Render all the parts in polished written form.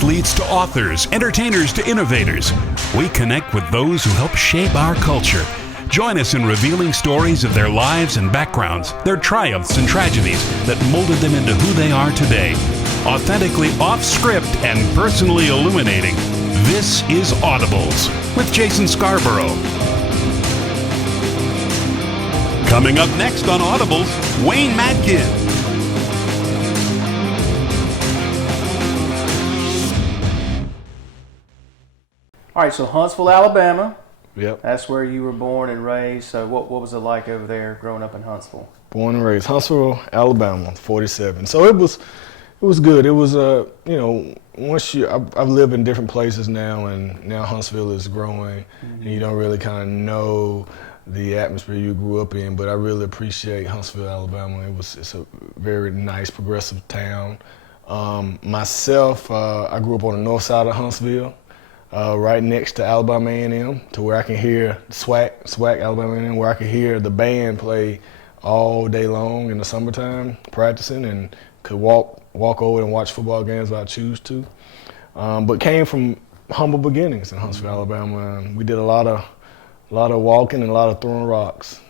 athletes to authors, entertainers to innovators, we connect with those who help shape our culture. Join us in revealing stories of their lives and backgrounds, their triumphs and tragedies that molded them into who they are today. Authentically off-script and personally illuminating, this is Audibles with Jason Scarborough. Coming up next on Audibles, Wayne Madkin. All right, so Huntsville, Alabama. Yep. That's where you were born and raised. So what was it like over there growing up in Huntsville? Born and raised Huntsville, Alabama, 47. So it was good. It was I've lived in different places now, and now Huntsville is growing, and you don't really kind of know the atmosphere you grew up in. But I really appreciate Huntsville, Alabama. It's a very nice, progressive town. Myself, I grew up on the north side of Huntsville. Right next to Alabama A&M, to where I can hear SWAC Alabama A&M, where I can hear the band play all day long in the summertime, practicing, and could walk over and watch football games if I choose to. But came from humble beginnings in Huntsville, Alabama. And we did a lot of walking and a lot of throwing rocks.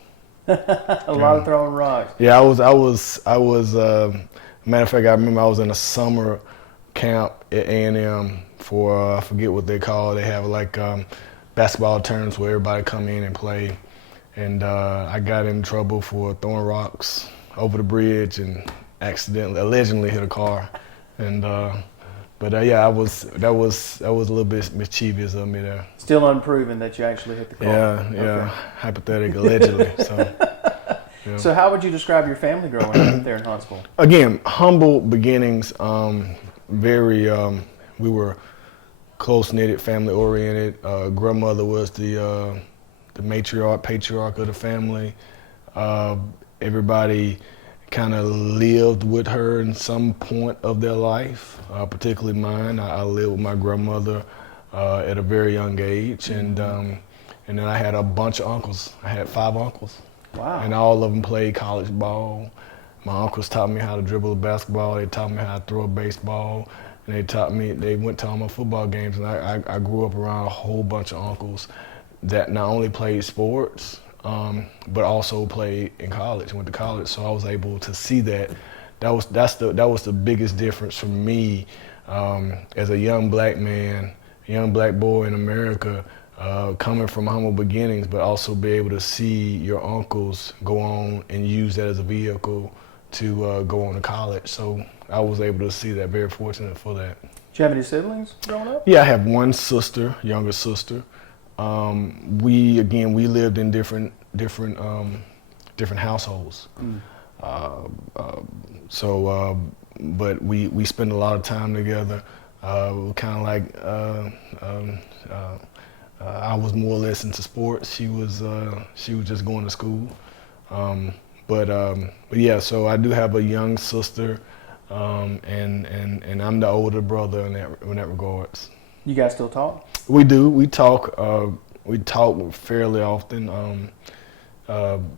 A lot of throwing rocks. Yeah, I was. Matter of fact, I remember I was in a summer camp at A&M for I forget what they call it. They have like basketball tournaments where everybody come in and play, and I got in trouble for throwing rocks over the bridge and allegedly hit a car, and yeah, that was a little bit mischievous of me there. Still unproven that you actually hit the car. Yeah, Okay. Hypothetical, allegedly. So. Yeah. So how would you describe your family growing up there in Huntsville? Again, humble beginnings. We were close-knitted, family-oriented. Grandmother was the patriarch of the family. Everybody kind of lived with her in some point of their life, particularly mine. I lived with my grandmother at a very young age, and then I had a bunch of uncles. I had 5 uncles. Wow. And all of them played college ball. My uncles taught me how to dribble a basketball. They taught me how to throw a baseball. And they went to all my football games. And I grew up around a whole bunch of uncles that not only played sports, but also played in college, went to college. So I was able to see that. That was the biggest difference for me as a young black man, young black boy in America, coming from humble beginnings, but also be able to see your uncles go on and use that as a vehicle to go on to college. So I was able to see that, very fortunate for that. Did you have any siblings growing up? Yeah, I have one sister, younger sister. We lived in different households. But we spent a lot of time together. Kind of like I was more or less into sports. She was just going to school. But yeah, so I do have a young sister, and I'm the older brother in that regards. You guys still talk? We do. We talk. We talk fairly often.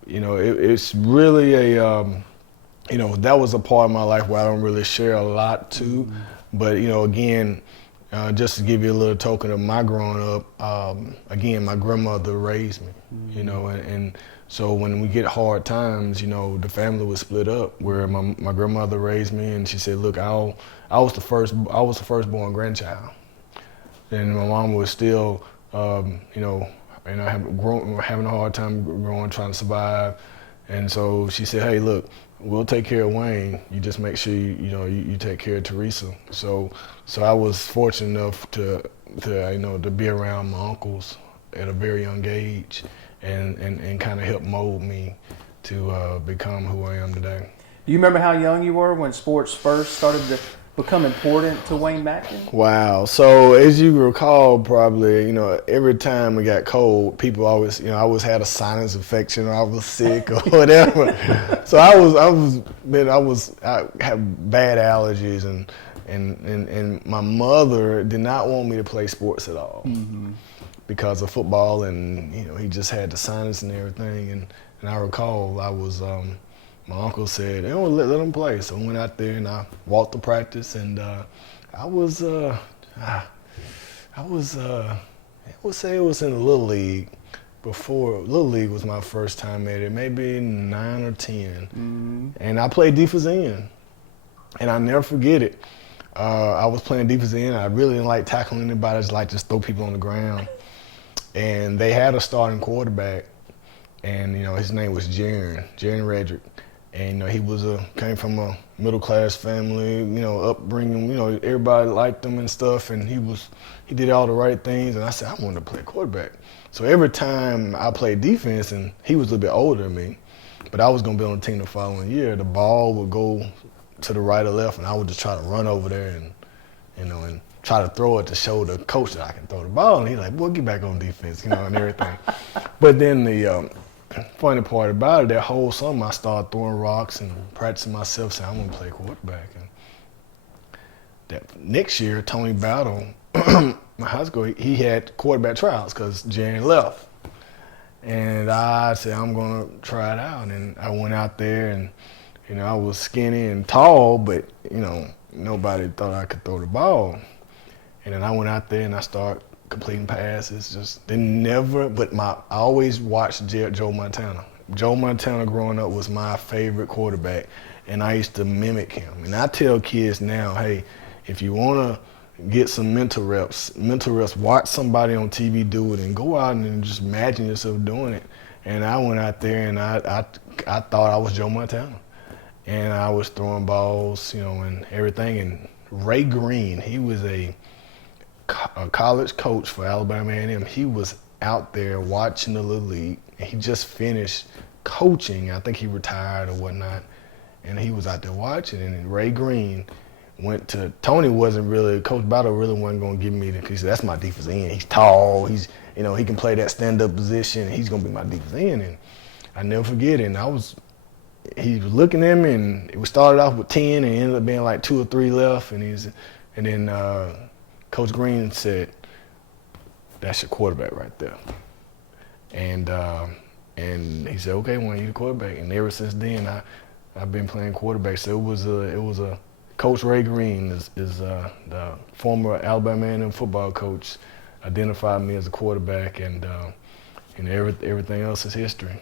It's really that was a part of my life where I don't really share a lot to. But again, just to give you a little token of my growing up, again, my grandmother raised me. And so when we get hard times, the family was split up. Where my grandmother raised me, and she said, "Look, I was the firstborn grandchild, and my mom was still, having a hard time growing, trying to survive." And so she said, "Hey, look, we'll take care of Wayne. You just make sure you take care of Teresa." So I was fortunate enough to be around my uncles at a very young age, and kind of help mold me to become who I am today. Do you remember how young you were when sports first started to become important to Wayne Madkin? Wow. So as you recall, probably, every time it got cold, people always, I always had a sinus infection, or I was sick or whatever. So I had bad allergies, and my mother did not want me to play sports at all because of football, and he just had the sinus and everything. And I recall my uncle said, let him play. So I went out there and I walked to practice, and I would say it was in the Little League. Before Little League was my first time at it, maybe 9 or 10. And I played defensive end. And I never forget it. I was playing defensive end. I really didn't like tackling anybody. I just like to throw people on the ground. And they had a starting quarterback. And, his name was Jaren Redrick. And, he came from a middle-class family, upbringing, everybody liked him and stuff. And he did all the right things. And I said, I wanted to play quarterback. So every time I played defense, and he was a little bit older than me, but I was going to be on the team the following year, the ball would go to the right or left, and I would just try to run over there and try to throw it to show the coach that I can throw the ball. And he's like, boy, get back on defense, and everything. But then the funny part about it, that whole summer I started throwing rocks and practicing myself, saying I want to play quarterback. And that next year, Tony Battle, my high school, he had quarterback tryouts because Jaren left. And I said, I'm going to try it out. And I went out there, and, I was skinny and tall, but, nobody thought I could throw the ball. And then I went out there and I started completing passes. I always watched Joe Montana. Joe Montana growing up was my favorite quarterback, and I used to mimic him. And I tell kids now, hey, if you want to get some mental reps, watch somebody on TV do it and go out and just imagine yourself doing it. And I went out there and I thought I was Joe Montana. And I was throwing balls, and everything. And Ray Green, he was a college coach for Alabama A&M. He was out there watching the Little League. And he just finished coaching. I think he retired or whatnot. And he was out there watching. And Ray Green went to Tony. Coach Battle really wasn't going to give me he said, that's my defensive end. He's tall. He can play that stand-up position. And he's going to be my defensive end. And I never forget it. And he was looking at me, and it started off with 10 and ended up being like 2 or 3 left. And then Coach Green said, that's your quarterback right there. And he said, okay, well, you're the quarterback. And ever since then, I've been playing quarterback. So it was a Coach Ray Green is the former Alabama A&M football coach, identified me as a quarterback, and everything else is history.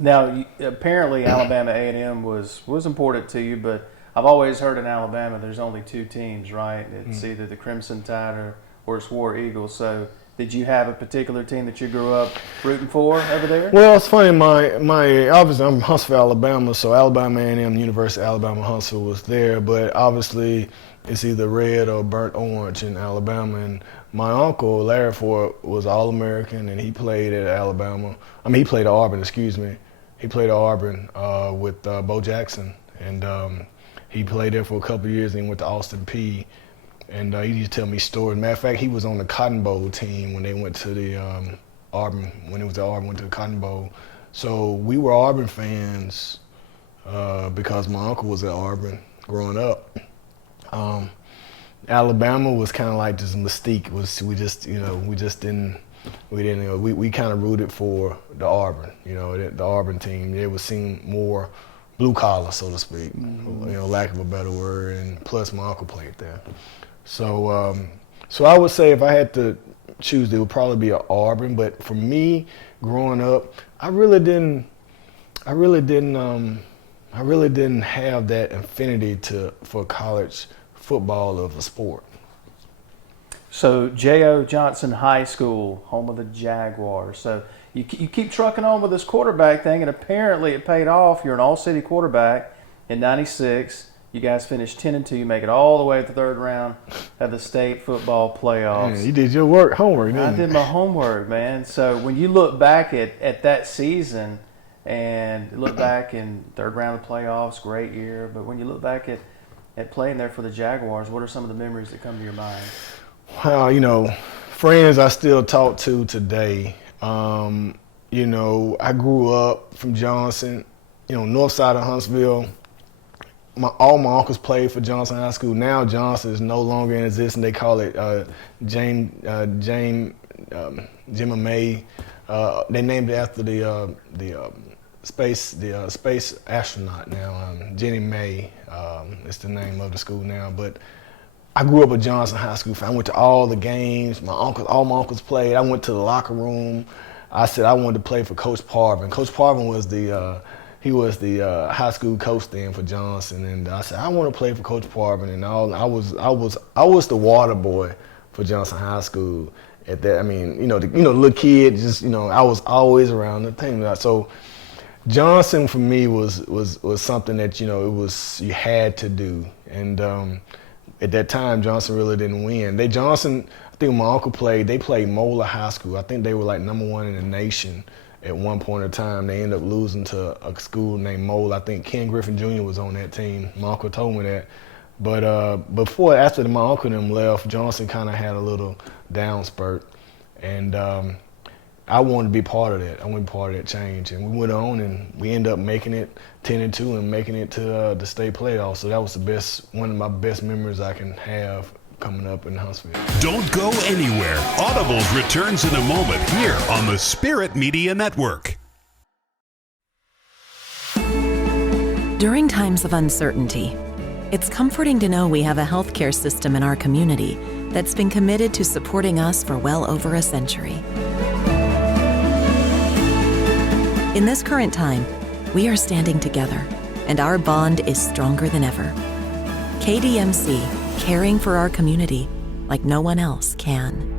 Now, apparently Alabama A&M was important to you, but I've always heard in Alabama there's only 2 teams, right? It's either the Crimson Tide or it's War Eagles. So did you have a particular team that you grew up rooting for over there? Well, it's funny. My obviously I'm from Huntsville, Alabama, so Alabama A&M, University of Alabama, Huntsville was there. But obviously, it's either red or burnt orange in Alabama. And my uncle Larry Ford was All-American, and he played at Alabama. He played at Auburn. Excuse me. He played at Auburn with Bo Jackson, and he played there for a couple of years. And he went to Austin Peay. And he used to tell me stories. Matter of fact, he was on the Cotton Bowl team when they went to the Auburn. When it was at Auburn, went to the Cotton Bowl. So we were Auburn fans because my uncle was at Auburn growing up. Alabama was kind of like this mystique. We kind of rooted for the Auburn. The Auburn team. They would seem more blue collar, so to speak. Lack of a better word. And plus, my uncle played there. So I would say if I had to choose, it would probably be an Auburn. But for me, growing up, I really didn't have that affinity for college football of a sport. So J.O. Johnson High School, home of the Jaguars. So you keep trucking on with this quarterback thing, and apparently it paid off. You're an all-city quarterback in '96. You guys finished 10-2. You make it all the way to the third round of the state football playoffs. Yeah, you did your homework, didn't you? I did my homework, man. So when you look back at that season and look back in third round of the playoffs, great year. But when you look back at playing there for the Jaguars, what are some of the memories that come to your mind? Well, friends I still talk to today. I grew up from Johnson, north side of Huntsville. All my uncles played for Johnson High School. Now Johnson is no longer in existence. They call it Jim and May. They named it after the space astronaut now. Jenny May is the name of the school now. But I grew up a Johnson High School fan. I went to all the games. All my uncles played. I went to the locker room. I said I wanted to play for Coach Parvin. Coach Parvin was the high school coach then for Johnson, and I said I want to play for Coach Parvin. And I was the water boy for Johnson High School. At that, I mean, the little kid, just I was always around the thing. So Johnson for me was something that you had to do, and at that time Johnson really didn't win. I think when my uncle played, they played Moeller High School. I think they were like #1 in the nation at one point in time. They ended up losing to a school named Moeller. I think Ken Griffin Jr. was on that team. My uncle told me that. But after my uncle and them left, Johnson kind of had a little down spurt, and I wanted to be part of that. I wanted to be part of that change, and we went on and we ended up making it 10-2 and making it to the state playoffs. So that was one of my best memories I can have coming up in Huntsville. Don't go anywhere. Audibles returns in a moment here on the Spirit Media Network. During times of uncertainty, it's comforting to know we have a healthcare system in our community that's been committed to supporting us for well over a century. In this current time, we are standing together, and our bond is stronger than ever. KDMC, caring for our community like no one else can.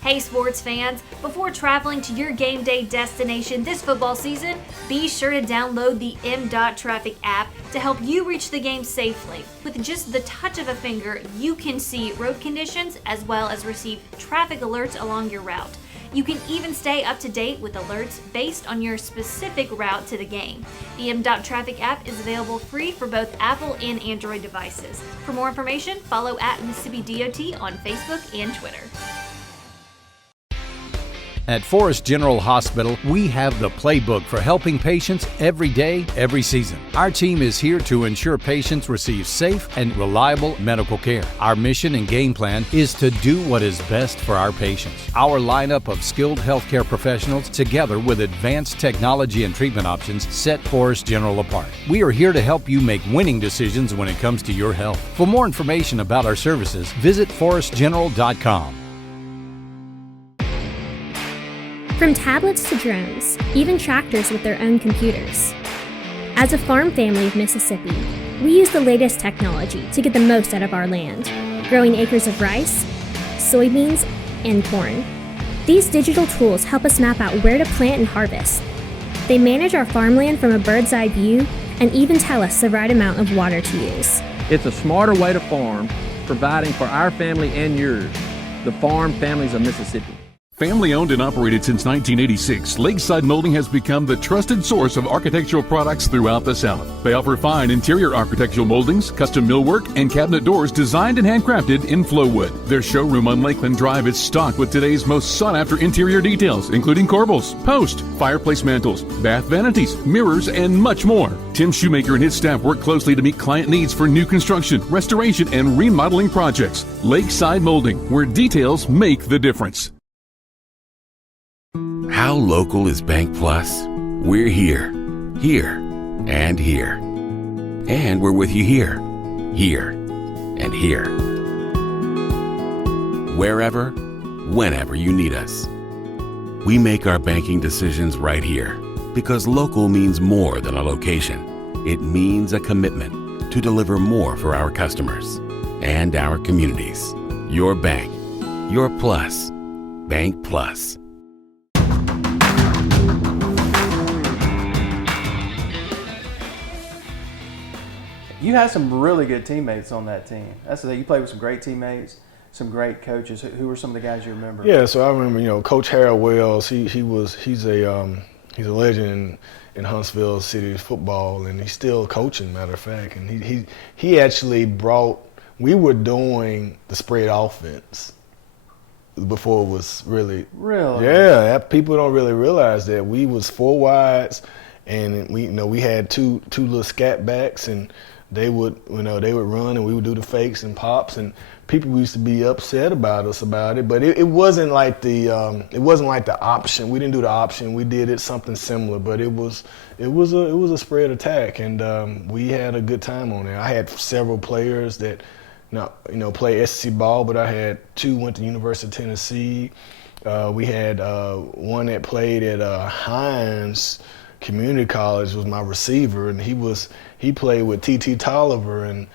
Hey sports fans, before traveling to your game day destination this football season, be sure to download the M.Traffic app to help you reach the game safely. With just the touch of a finger, you can see road conditions as well as receive traffic alerts along your route. You can even stay up to date with alerts based on your specific route to the game. The M.Traffic app is available free for both Apple and Android devices. For more information, follow @Mississippi DOT on Facebook and Twitter. At Forest General Hospital, we have the playbook for helping patients every day, every season. Our team is here to ensure patients receive safe and reliable medical care. Our mission and game plan is to do what is best for our patients. Our lineup of skilled healthcare professionals, together with advanced technology and treatment options, set Forest General apart. We are here to help you make winning decisions when it comes to your health. For more information about our services, visit forestgeneral.com. From tablets to drones, even tractors with their own computers. As a farm family of Mississippi, we use the latest technology to get the most out of our land, growing acres of rice, soybeans, and corn. These digital tools help us map out where to plant and harvest. They manage our farmland from a bird's eye view and even tell us the right amount of water to use. It's a smarter way to farm, providing for our family and yours, the farm families of Mississippi. Family owned and operated since 1986, Lakeside Molding has become the trusted source of architectural products throughout the South. They offer fine interior architectural moldings, custom millwork, and cabinet doors designed and handcrafted in Flowwood. Their showroom on Lakeland Drive is stocked with today's most sought-after interior details, including corbels, post, fireplace mantles, bath vanities, mirrors, and much more. Tim Shoemaker and his staff work closely to meet client needs for new construction, restoration, and remodeling projects. Lakeside Molding, where details make the difference. How local is Bank Plus? We're here, and here. And we're with you here, and here. Wherever, whenever you need us. We make our banking decisions right here because local means more than a location. It means a commitment to deliver more for our customers and our communities. Your bank, your plus. Bank Plus. You had some really good teammates on that team. That's the thing. You played with some great teammates, some great coaches. Who were some of the guys you remember? Yeah, so I remember, Coach Harold Wells. He's a legend in Huntsville City football, and he's still coaching. Matter of fact, and he actually brought. We were doing the spread offense before it was really. Really. Yeah, people don't really realize that we was four wides. and we had two little scat backs, and they would run, and we would do the fakes and pops, and people used to be upset about us about it, but it wasn't like the option. We didn't do the option. We did it something similar, but it was a spread attack, and we had a good time on it. I had several players that play SEC ball, but I had two went to University of Tennessee. We had one that played at Hines Community College, was my receiver, and he played with T.T. Tolliver, and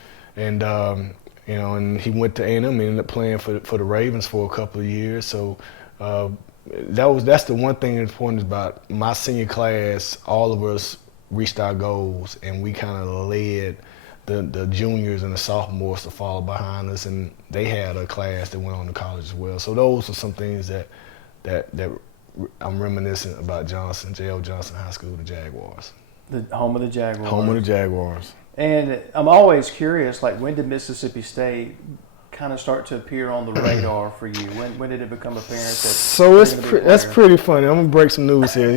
he went to A&M and ended up playing for the Ravens for a couple of years. So that's the one thing that's important about my senior class. All of us reached our goals, and we kind of led the juniors and the sophomores to follow behind us, and they had a class that went on to college as well. So those are some things that I'm reminiscent about J.O. Johnson High School, the Jaguars. The home of the Jaguars. Home of the Jaguars. And I'm always curious, like, when did Mississippi State kind of start to appear on the radar for you? When did it become apparent that? So that's pretty funny. I'm gonna break some news here. I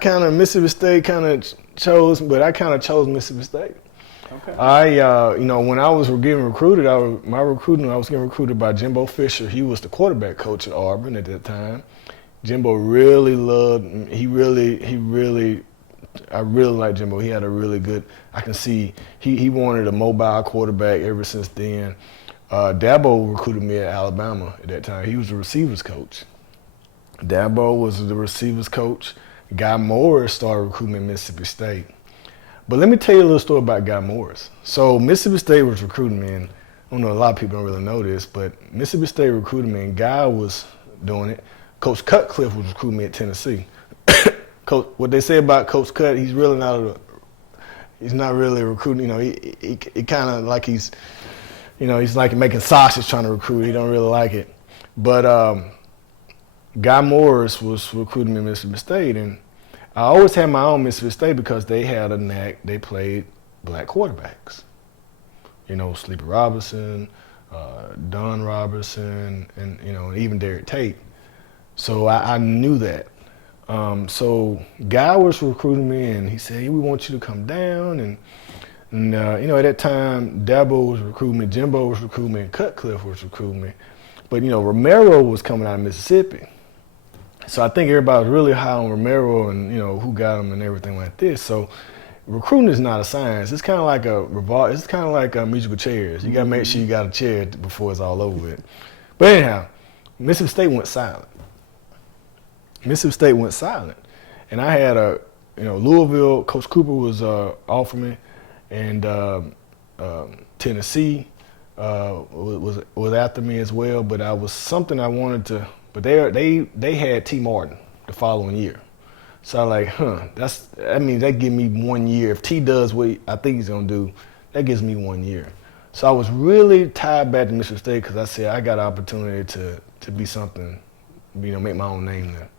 kind of Mississippi State kind of chose, but I kind of chose Mississippi State. Okay. When I was getting recruited, I was getting recruited by Jimbo Fisher. He was the quarterback coach at Auburn at that time. Jimbo really loved me. I really like Jimbo. He had a really good, I can see, he wanted a mobile quarterback ever since then. Dabo recruited me at Alabama at that time. He was the receivers coach. Dabo was the receivers coach. Guy Morris started recruiting at Mississippi State. But let me tell you a little story about Guy Morris. So Mississippi State was recruiting me, and I don't know, a lot of people don't really know this, but Mississippi State recruited me, and Guy was doing it. Coach Cutcliffe was recruiting me at Tennessee. Coach, what they say about Coach Cut, he's not really recruiting. He kind of like he's like making sausage trying to recruit. He don't really like it. But Guy Morris was recruiting me at Mississippi State, and I always had my own Mississippi State because they had a knack. They played black quarterbacks. Sleepy Robinson, Don Robertson, and even Derek Tate. So I knew that. So Guy was recruiting me, and he said, "Hey, we want you to come down." And at that time, Dabo was recruiting me, Jimbo was recruiting me, and Cutcliffe was recruiting me. But Romero was coming out of Mississippi. So I think everybody was really high on Romero and who got him and everything like this. So recruiting is not a science. It's kind of like musical chairs. You got to make sure you got a chair before it's all over with. But anyhow, Mississippi State went silent. And I had Louisville. Coach Cooper was offering me, and Tennessee was after me as well. But I was something I wanted to. But they had T. Martin the following year. So I'm like, that gives me 1 year. If T does what I think he's gonna do, that gives me 1 year. So I was really tied back to Mississippi State because I said I got an opportunity to be something, make my own name there.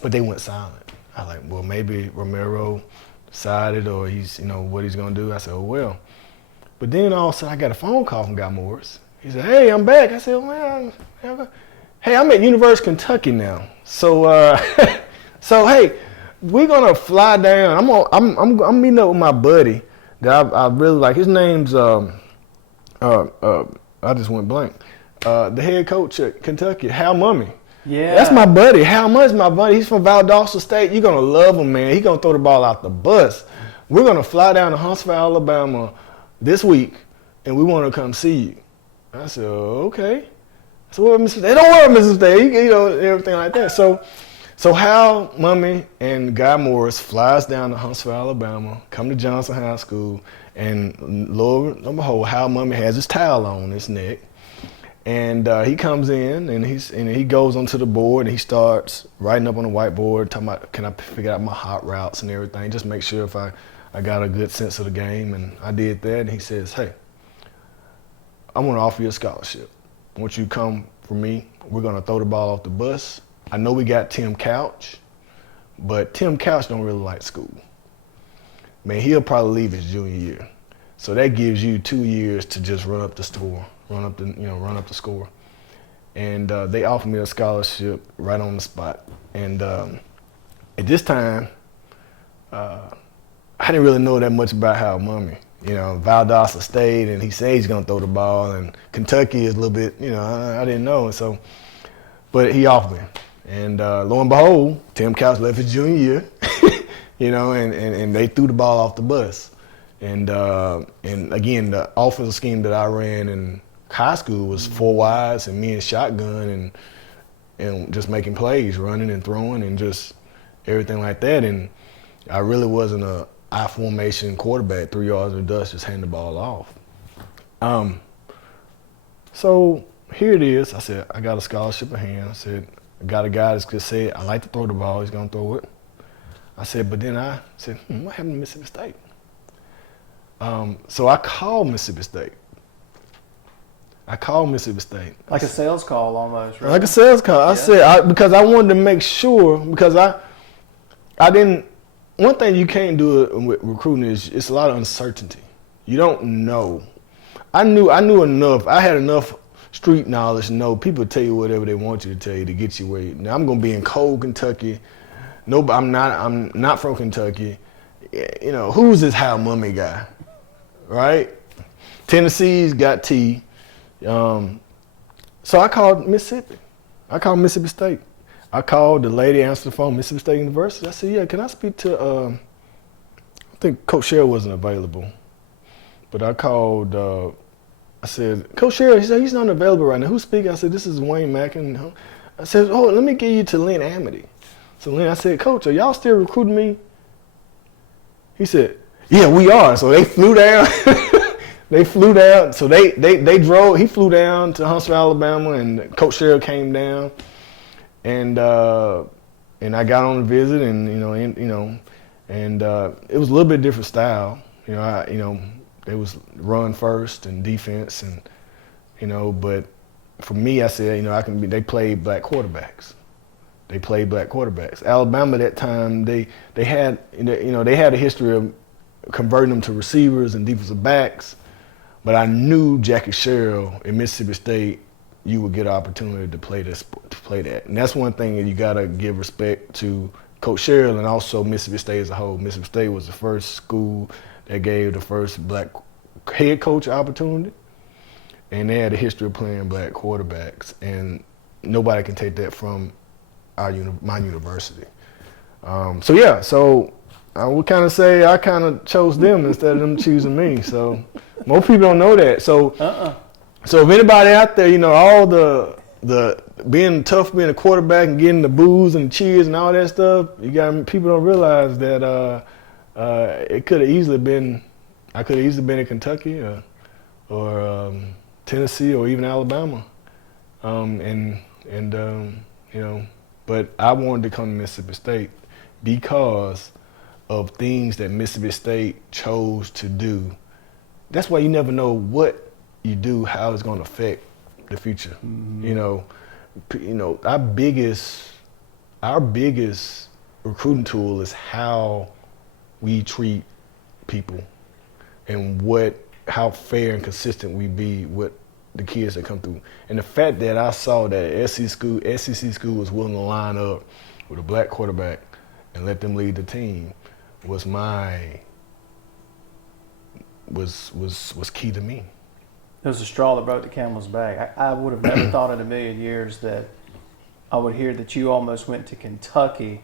But they went silent. I was like, well, maybe Romero decided, or he's, what he's gonna do. I said, oh well. But then all of a sudden I got a phone call from Guy Morris. He said, hey, I'm back. I said, well, hey, I'm at University of Kentucky now. So, hey, we're gonna fly down. I'm meeting up with my buddy that I really like. His name's I just went blank. The head coach at Kentucky, Hal Mumme. Yeah, that's my buddy. Hal Mumme's my buddy. He's from Valdosta State. You're gonna love him, man. He's gonna throw the ball out the bus. We're gonna fly down to Huntsville, Alabama this week, and we want to come see you. I said, okay. So what, Mrs. They don't worry, Mrs. Day, everything like that. So Hal Mumme and Guy Morris flies down to Huntsville, Alabama, come to Johnson High School, and lo and behold, Hal Mumme has his towel on his neck, and he comes in and he goes onto the board and he starts writing up on the whiteboard, talking about can I figure out my hot routes and everything, just make sure if I got a good sense of the game, and I did that. And he says, hey, I want to offer you a scholarship. I want you to come for me. We're going to throw the ball off the bus. I know we got Tim Couch, but Tim Couch don't really like school. Man, he'll probably leave his junior year. So that gives you 2 years to just run up the score, run up the score. And they offered me a scholarship right on the spot. And at this time, I didn't really know that much about Hal Mumme. You know, Valdosta State, and he said he's going to throw the ball, and Kentucky is a little bit, you know, I didn't know. So, but he offered me. And lo and behold, Tim Couch left his junior year, you know, and they threw the ball off the bus. And again, the offensive scheme that I ran in high school was 4 wides and me in shotgun and just making plays, running and throwing and just everything like that. And I really wasn't a I formation quarterback, 3 yards of dust, just hand the ball off. So here it is. I said, I got a scholarship in hand. I said, I got a guy that's just said, I like to throw the ball, he's gonna throw it. I said, but then I said, what happened to Mississippi State? So I called Mississippi State. Like a sales call almost, right? Like a sales call. I said, because I wanted to make sure, because I didn't, one thing you can't do with recruiting is it's a lot of uncertainty. You don't know. I knew enough. I had enough street knowledge to know people tell you whatever they want you to tell you to get you where you. Now I'm gonna be in cold Kentucky. No, I'm not from Kentucky. You know, who's this Hal Mumme guy? Right? Tennessee's got T. So I called Mississippi. I called Mississippi State. I called the lady, answered the phone, Mississippi State University. I said, yeah, can I speak to, I think Coach Sherrill wasn't available. But I called, I said, Coach Sherrill, he said, he's not available right now. Who's speaking? I said, this is Wayne Madkin. I said, oh, let me get you to Lynn Amity. So Lynn, I said, Coach, are y'all still recruiting me? He said, yeah, we are. So they flew down. They flew down. So they drove. He flew down to Huntsville, Alabama, and Coach Sherrill came down. And I got on the visit, and it was a little bit different style. They was run first and defense, and but for me, I said, they played black quarterbacks. Alabama at that time, they had a history of converting them to receivers and defensive backs, but I knew Jackie Sherrill in Mississippi State, you would get an opportunity to play that. And that's one thing that you got to give respect to Coach Sherrill and also Mississippi State as a whole. Mississippi State was the first school that gave the first black head coach opportunity, and they had a history of playing black quarterbacks, and nobody can take that from my university. So I would kind of say I kind of chose them instead of them choosing me. So most people don't know that. So if anybody out there, all the being tough, being a quarterback and getting the boos and the cheers and all that stuff, people don't realize that it could have easily been, I could have easily been in Kentucky or Tennessee or even Alabama, but I wanted to come to Mississippi State because of things that Mississippi State chose to do. That's why you never know what you do, how it's going to affect the future. Mm-hmm. Our biggest recruiting tool is how we treat people and how fair and consistent we be with the kids that come through. And the fact that I saw that SEC school was willing to line up with a black quarterback and let them lead the team was key to me. It was a straw that broke the camel's back. I would have never thought in a million years that I would hear that you almost went to Kentucky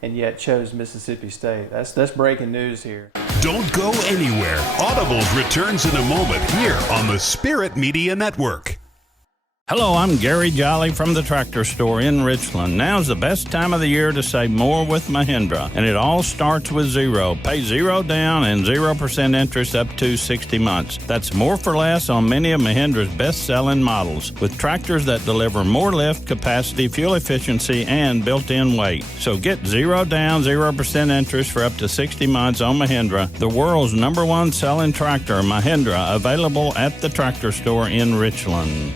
and yet chose Mississippi State. That's breaking news here. Don't go anywhere. Audibles returns in a moment here on the Spirit Media Network. Hello, I'm Gary Jolly from the Tractor Store in Richland. Now's the best time of the year to save more with Mahindra, and it all starts with zero. Pay zero down and 0% interest up to 60 months. That's more for less on many of Mahindra's best-selling models, with tractors that deliver more lift, capacity, fuel efficiency, and built-in weight. So get zero down, 0% interest for up to 60 months on Mahindra, the world's #1 selling tractor, Mahindra, available at the Tractor Store in Richland.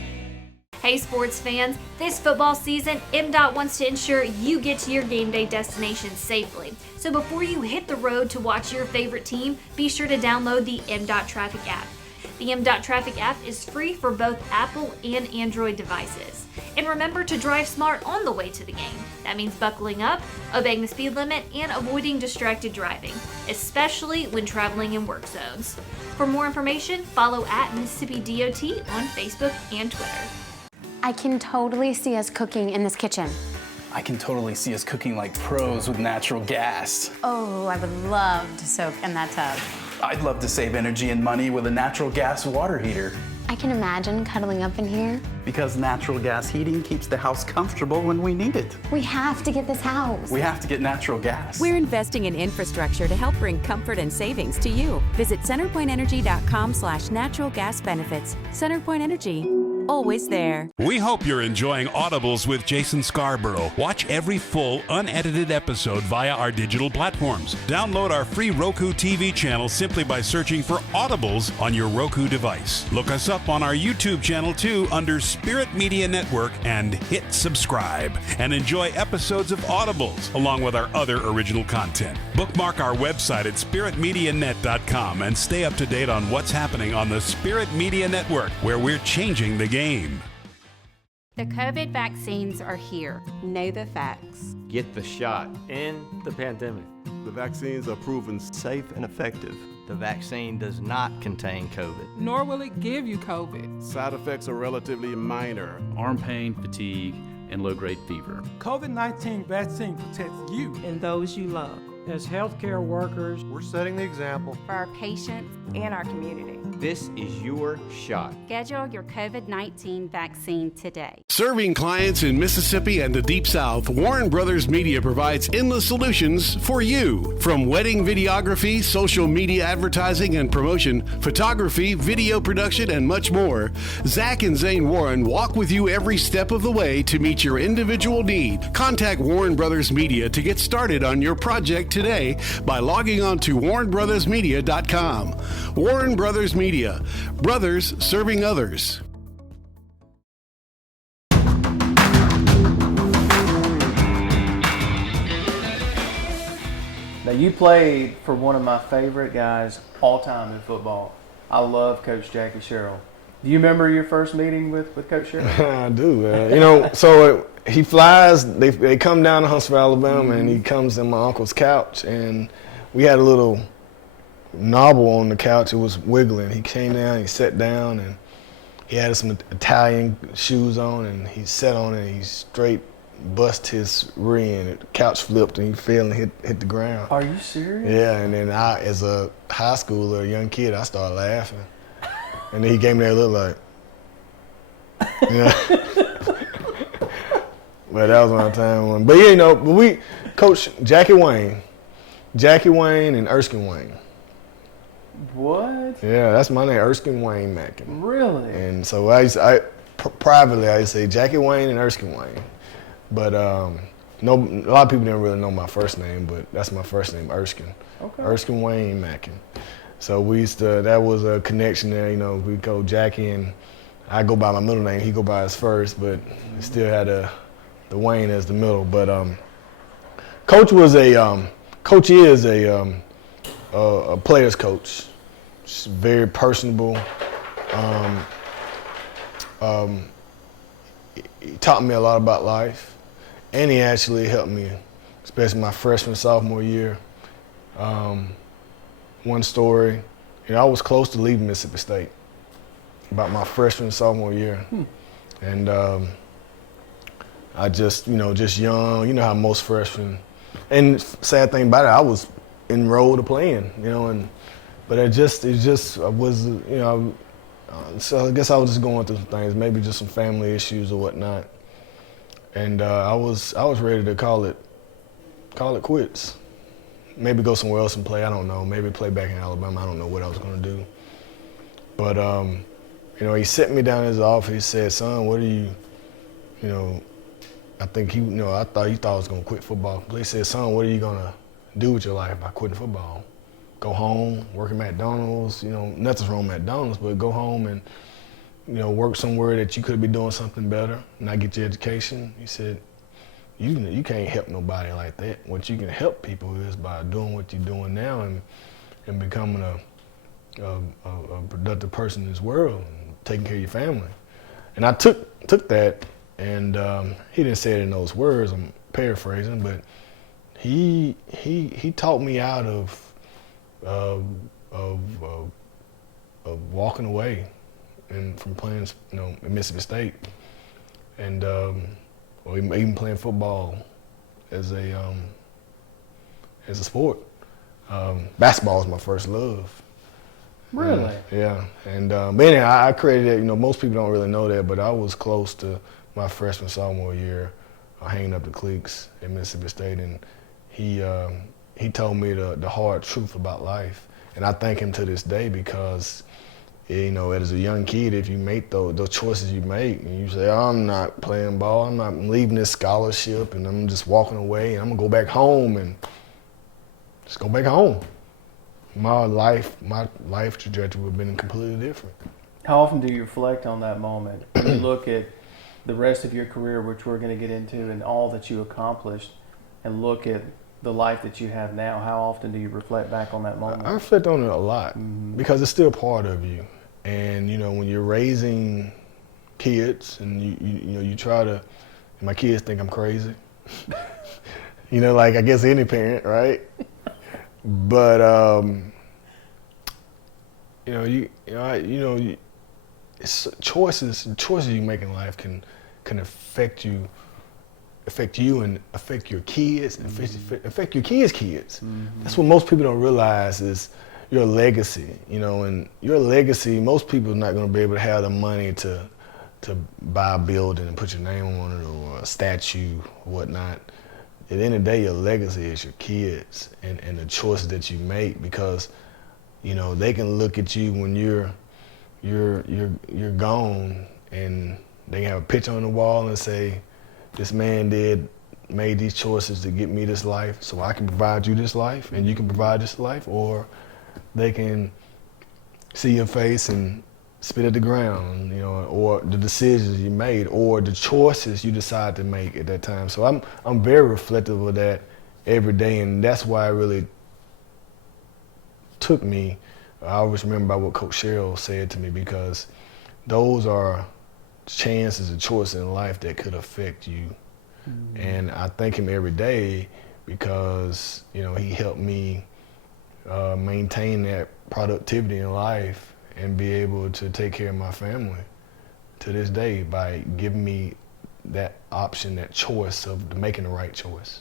Hey sports fans, this football season, MDOT wants to ensure you get to your game day destination safely. So before you hit the road to watch your favorite team, be sure to download the MDOT Traffic app. The M.Dot Traffic app is free for both Apple and Android devices. And remember to drive smart on the way to the game. That means buckling up, obeying the speed limit, and avoiding distracted driving, especially when traveling in work zones. For more information, follow at Mississippi DOT on Facebook and Twitter. I can totally see us cooking in this kitchen. I can totally see us cooking like pros with natural gas. Oh, I would love to soak in that tub. I'd love to save energy and money with a natural gas water heater. I can imagine cuddling up in here. Because natural gas heating keeps the house comfortable when we need it. We have to get this house. We have to get natural gas. We're investing in infrastructure to help bring comfort and savings to you. Visit centerpointenergy.com/natural gas benefits. CenterPoint Energy, always there. We hope you're enjoying Audibles with Jason Scarborough. Watch every full, unedited episode via our digital platforms. Download our free Roku TV channel simply by searching for Audibles on your Roku device. Look us up on our YouTube channel too under Spirit Media Network and hit subscribe. And enjoy episodes of Audibles along with our other original content. Bookmark our website at spiritmedianet.com and stay up to date on what's happening on the Spirit Media Network, where we're changing the game. The COVID vaccines are here. Know the facts. Get the shot. End the pandemic. The vaccines are proven safe and effective. The vaccine does not contain COVID. Nor will it give you COVID. Side effects are relatively minor. Arm pain, fatigue, and low-grade fever. COVID-19 vaccine protects you and those you love. As healthcare workers, we're setting the example for our patients and our community. This is your shot. Schedule your COVID-19 vaccine today. Serving clients in Mississippi and the Deep South, Warren Brothers Media provides endless solutions for you. From wedding videography, social media advertising and promotion, photography, video production, and much more, Zach and Zane Warren walk with you every step of the way to meet your individual need. Contact Warren Brothers Media to get started on your project today by logging on to warrenbrothersmedia.com. Warren Brothers Media. Brothers serving others. Now, you played for one of my favorite guys all time in football. I love Coach Jackie Sherrill. Do you remember your first meeting with Coach Sherrill? I do. So he flies, they come down to Huntsville, Alabama, and he comes in my uncle's couch, and we had a little knob on the couch. It was wiggling. He came down, he sat down, and he had some Italian shoes on, and he sat on it, and he straight bust his rear end. The couch flipped, and he fell and hit the ground. Are you serious? Yeah, and then I, as a high schooler, a young kid, I started laughing. And then he gave me that look like, yeah. But that was my time one. But yeah, we coach Jackie Wayne and Erskine Wayne. What? Yeah, that's my name, Erskine Wayne Madkin. Really? And so privately I say Jackie Wayne and Erskine Wayne. But a lot of people didn't really know my first name, but that's my first name, Erskine. Okay. Erskine Wayne Madkin. So that was a connection there, we go Jackie, and I go by my middle name, he go by his first, but still had the Wayne as the middle. But Coach is a player's coach. He's very personable. He taught me a lot about life, and he actually helped me, especially my freshman, sophomore year. One story, I was close to leaving Mississippi State about my freshman, sophomore year. And I just young, how most freshmen, and sad thing about it, I was enrolled to playing, but I was, so I guess I was just going through some things, maybe just some family issues or whatnot. And I was ready to call it quits. Maybe go somewhere else and play, I don't know. Maybe play back in Alabama, I don't know what I was gonna do. But, he sat me down in his office, he said, son, what are you, I think I thought he thought I was gonna quit football. But he said, son, what are you gonna do with your life by quitting football? Go home, work at McDonald's, nothing's wrong with McDonald's, but go home and, work somewhere that you could be doing something better, not get your education. He said, you can't help nobody like that. What you can help people is by doing what you're doing now and becoming a productive person in this world, and taking care of your family. And I took that, and he didn't say it in those words. I'm paraphrasing, but he talked me out of walking away and from playing, in Mississippi State, and or even playing football as a sport. Basketball was my first love. Really? Yeah. And anyway, I created it. Most people don't really know that, but I was close to my freshman, sophomore year, hanging up the cleats at Mississippi State, and he told me the hard truth about life. And I thank him to this day because, as a young kid, if you make those choices you make, and you say, I'm not playing ball, I'm not leaving this scholarship, and I'm just walking away, and I'm gonna go back home and just go back home. My life trajectory would have been completely different. How often do you reflect on that moment? When you look at the rest of your career, which we're going to get into, and all that you accomplished, and look at the life that you have now, how often do you reflect back on that moment? I reflect on it a lot because it's still part of you. And when you're raising kids, and you try to, and my kids think I'm crazy. Like I guess any parent, right? But it's choices you make in life can affect you and affect your kids and affect your kids' kids. That's what most people don't realize is your legacy. And your legacy, most people are not going to be able to have the money to buy a building and put your name on it or a statue or whatnot. At the end of the day, your legacy is your kids and the choices that you make, because they can look at you when you're gone, and they can have a picture on the wall and say, this man made these choices to get me this life, so I can provide you this life and you can provide this life. Or they can see your face and spit at the ground, or the decisions you made, or the choices you decide to make at that time. So I'm very reflective of that every day, and that's why it really took me. I always remember what Coach Sherrill said to me, because those are chances and choices in life that could affect you. And I thank him every day because he helped me maintain that productivity in life and be able to take care of my family to this day by giving me that option, that choice of making the right choice.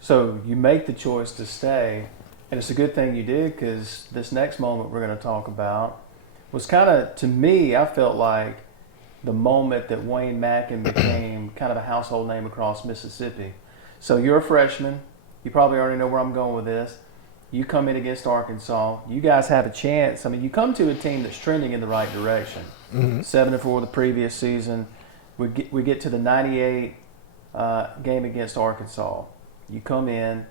So you make the choice to stay, and it's a good thing you did, because this next moment we're going to talk about was kind of, to me, I felt like the moment that Wayne Madkin became kind of a household name across Mississippi. So you're a freshman. You probably already know where I'm going with this. You come in against Arkansas. You guys have a chance. I mean, you come to a team that's trending in the right direction. 7-4 the previous season. We get to the 98 game against Arkansas. You come in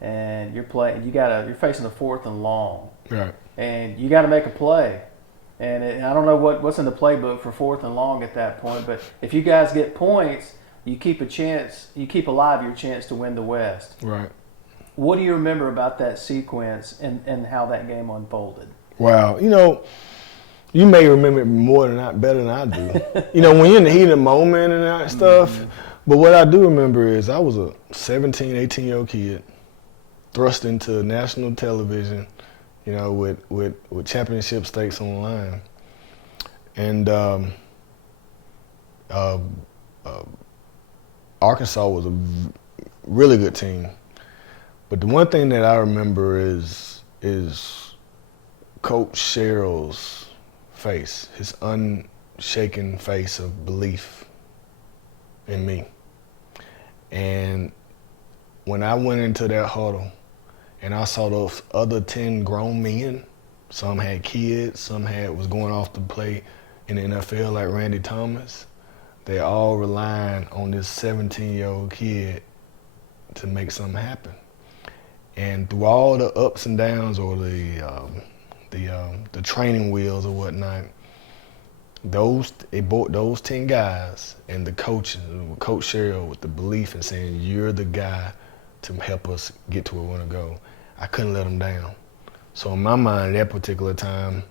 and you're playing. You're facing a 4th and long, right? And you got to make a play. And I don't know what's in the playbook for 4th and long at that point. But if you guys get points, you keep a chance. You keep alive your chance to win the West. Right. What do you remember about that sequence and how that game unfolded? Wow, you may remember it better than I do. When you're in the heat of the moment and that stuff. But what I do remember is I was a 17, 18-year-old kid thrust into national television, with championship stakes on the line. And Arkansas was a really good team. But the one thing that I remember is Coach Sherrill's face, his unshaken face of belief in me. And when I went into that huddle and I saw those other 10 grown men, some had kids, some was going off to play in the NFL like Randy Thomas, they all relying on this 17-year-old kid to make something happen. And through all the ups and downs, or the training wheels or whatnot, they brought those 10 guys and the coaches, Coach Sherrill, with the belief in saying, you're the guy to help us get to where we want to go. I couldn't let them down. So in my mind, at that particular time,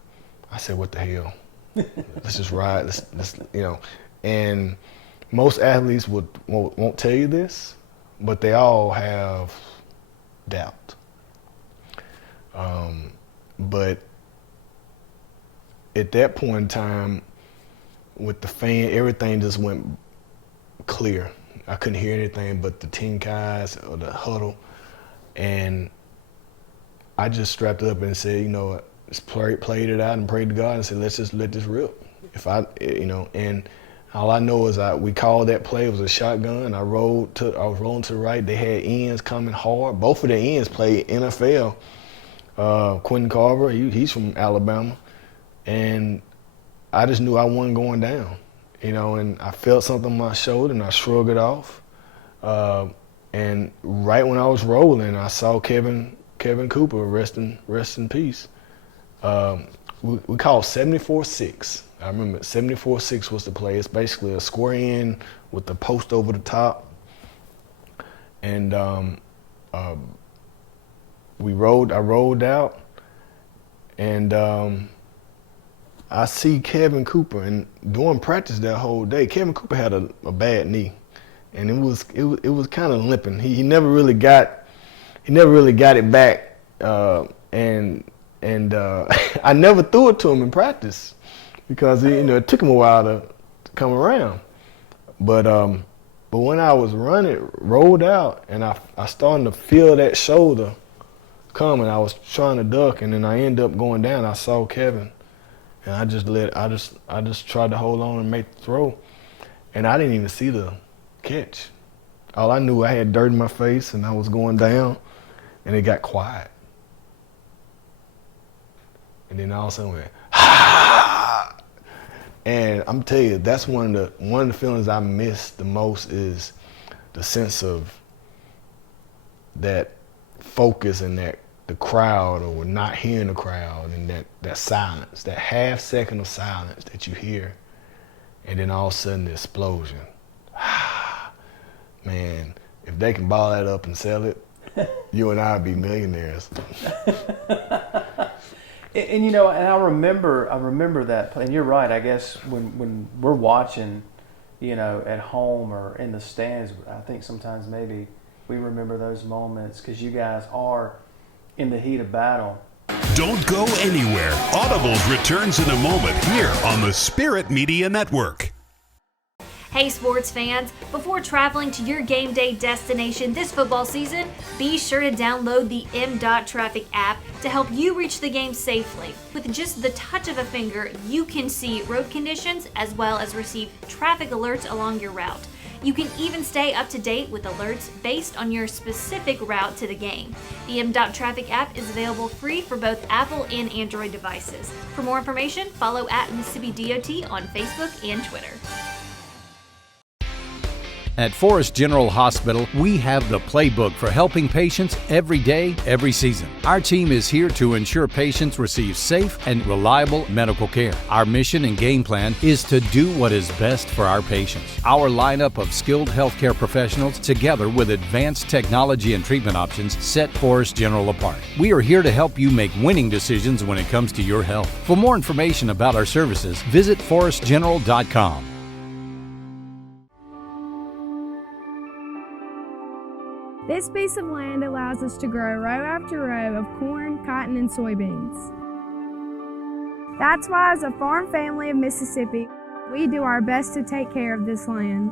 I said, what the hell? Let's just ride. Let's And most athletes won't tell you this, but they all have doubt. But at that point in time, with the fan, everything just went clear. I couldn't hear anything but the team guys or the huddle. And I just strapped up and said, just played it out and prayed to God and said, let's just let this rip. And all I know is we called that play. It was a shotgun. I was rolling to the right. They had ends coming hard. Both of the ends played NFL. Quentin Carver, he's from Alabama. And I just knew I wasn't going down, and I felt something on my shoulder and I shrugged it off. And right when I was rolling, I saw Kevin Cooper, rest in peace. We called 74-6. I remember 74-6 was the play. It's basically a square end with the post over the top. And I rolled out, and I see Kevin Cooper, and during practice that whole day, Kevin Cooper had a bad knee, and it was kind of limping. He never really got it back, and I never threw it to him in practice because it took him a while to come around. But when I was rolled out, and I started to feel that shoulder coming, I was trying to duck, and then I ended up going down. I saw Kevin. And I just tried to hold on and make the throw, and I didn't even see the catch. All I knew, I had dirt in my face and I was going down, and it got quiet. And then all of a sudden, went, ah! And I'm telling you, that's one of the feelings I miss the most is the sense of that focus and that the crowd, or not hearing the crowd, and that silence, that half second of silence that you hear, and then all of a sudden the explosion. Man, if they can ball that up and sell it, you and I would be millionaires. And I remember that play. And you're right. I guess when we're watching, at home or in the stands, I think sometimes maybe we remember those moments because you guys are in the heat of battle. Don't go anywhere. Audibles returns in a moment here on the Spirit Media Network. Hey sports fans, before traveling to your game day destination this football season, be sure to download the M.Traffic app to help you reach the game safely. With just the touch of a finger, you can see road conditions as well as receive traffic alerts along your route. You can even stay up to date with alerts based on your specific route to the game. The M.Traffic app is available free for both Apple and Android devices. For more information, follow @Mississippi DOT on Facebook and Twitter. At Forest General Hospital, we have the playbook for helping patients every day, every season. Our team is here to ensure patients receive safe and reliable medical care. Our mission and game plan is to do what is best for our patients. Our lineup of skilled healthcare professionals, together with advanced technology and treatment options, set Forest General apart. We are here to help you make winning decisions when it comes to your health. For more information about our services, visit forestgeneral.com. This piece of land allows us to grow row after row of corn, cotton, and soybeans. That's why, as a farm family of Mississippi, we do our best to take care of this land.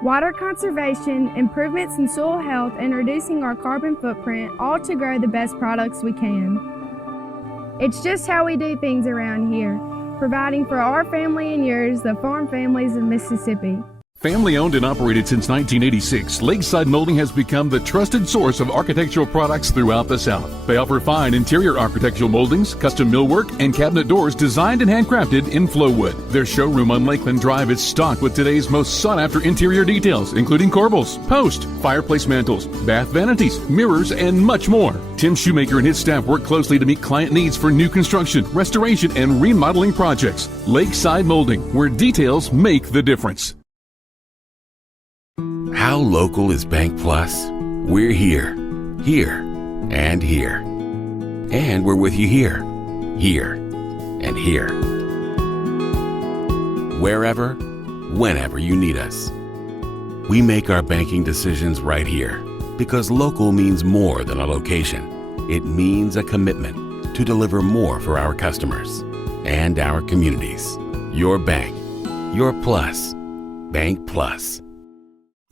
Water conservation, improvements in soil health, and reducing our carbon footprint, all to grow the best products we can. It's just how we do things around here, providing for our family and yours, the farm families of Mississippi. Family owned and operated since 1986, Lakeside Molding has become the trusted source of architectural products throughout the South. They offer fine interior architectural moldings, custom millwork, and cabinet doors designed and handcrafted in Flowwood. Their showroom on Lakeland Drive is stocked with today's most sought-after interior details, including corbels, post, fireplace mantles, bath vanities, mirrors, and much more. Tim Shoemaker and his staff work closely to meet client needs for new construction, restoration, and remodeling projects. Lakeside Molding, where details make the difference. How local is Bank Plus? We're here, and here. And we're with you here, and here. Wherever, whenever you need us. We make our banking decisions right here because local means more than a location. It means a commitment to deliver more for our customers and our communities. Your bank, your plus. Bank Plus.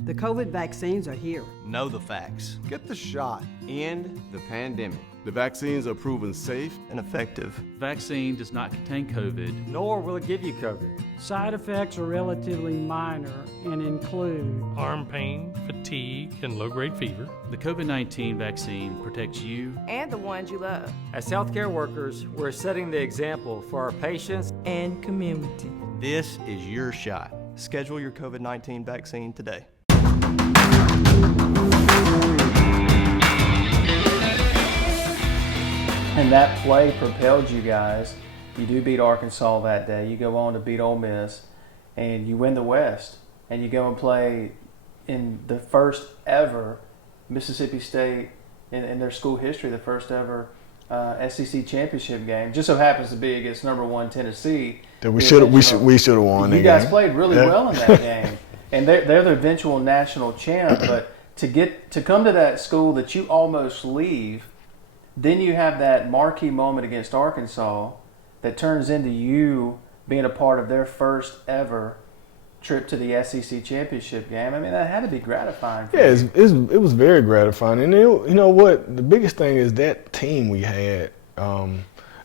The COVID vaccines are here. Know the facts. Get the shot. End the pandemic. The vaccines are proven safe And effective. Vaccine does not contain COVID. Nor will it give you COVID. Side effects are relatively minor and include arm pain, fatigue, and low-grade fever. The COVID-19 vaccine protects you and the ones you love. As healthcare workers, we're setting the example for our patients and community. This is your shot. Schedule your COVID-19 vaccine today. And that play propelled you guys. You do beat Arkansas that day. You go on to beat Ole Miss, and you win the West. And you go and play in the first ever Mississippi State, in their school history, the first ever SEC championship game. Just so happens to be against number 1 Tennessee. That we should have won. You guys played really well in that game, and they're the eventual national champ. But to come to that school that you almost leave, then you have that marquee moment against Arkansas that turns into you being a part of their first ever trip to the SEC championship game. I mean, that had to be gratifying for you. It was very gratifying. And you know what? The biggest thing is that team we had. I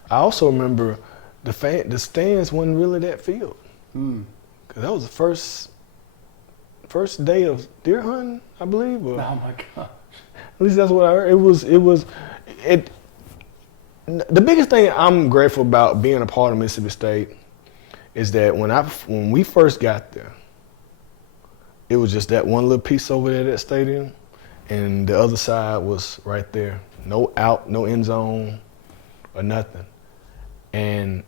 also remember the stands wasn't really that filled. Because that was the first day of deer hunting, I believe. Oh my gosh. At least that's what I heard. The biggest thing I'm grateful about being a part of Mississippi State is that when we first got there, it was just that one little piece over there, that stadium, and the other side was right there. No out, no end zone, or nothing. And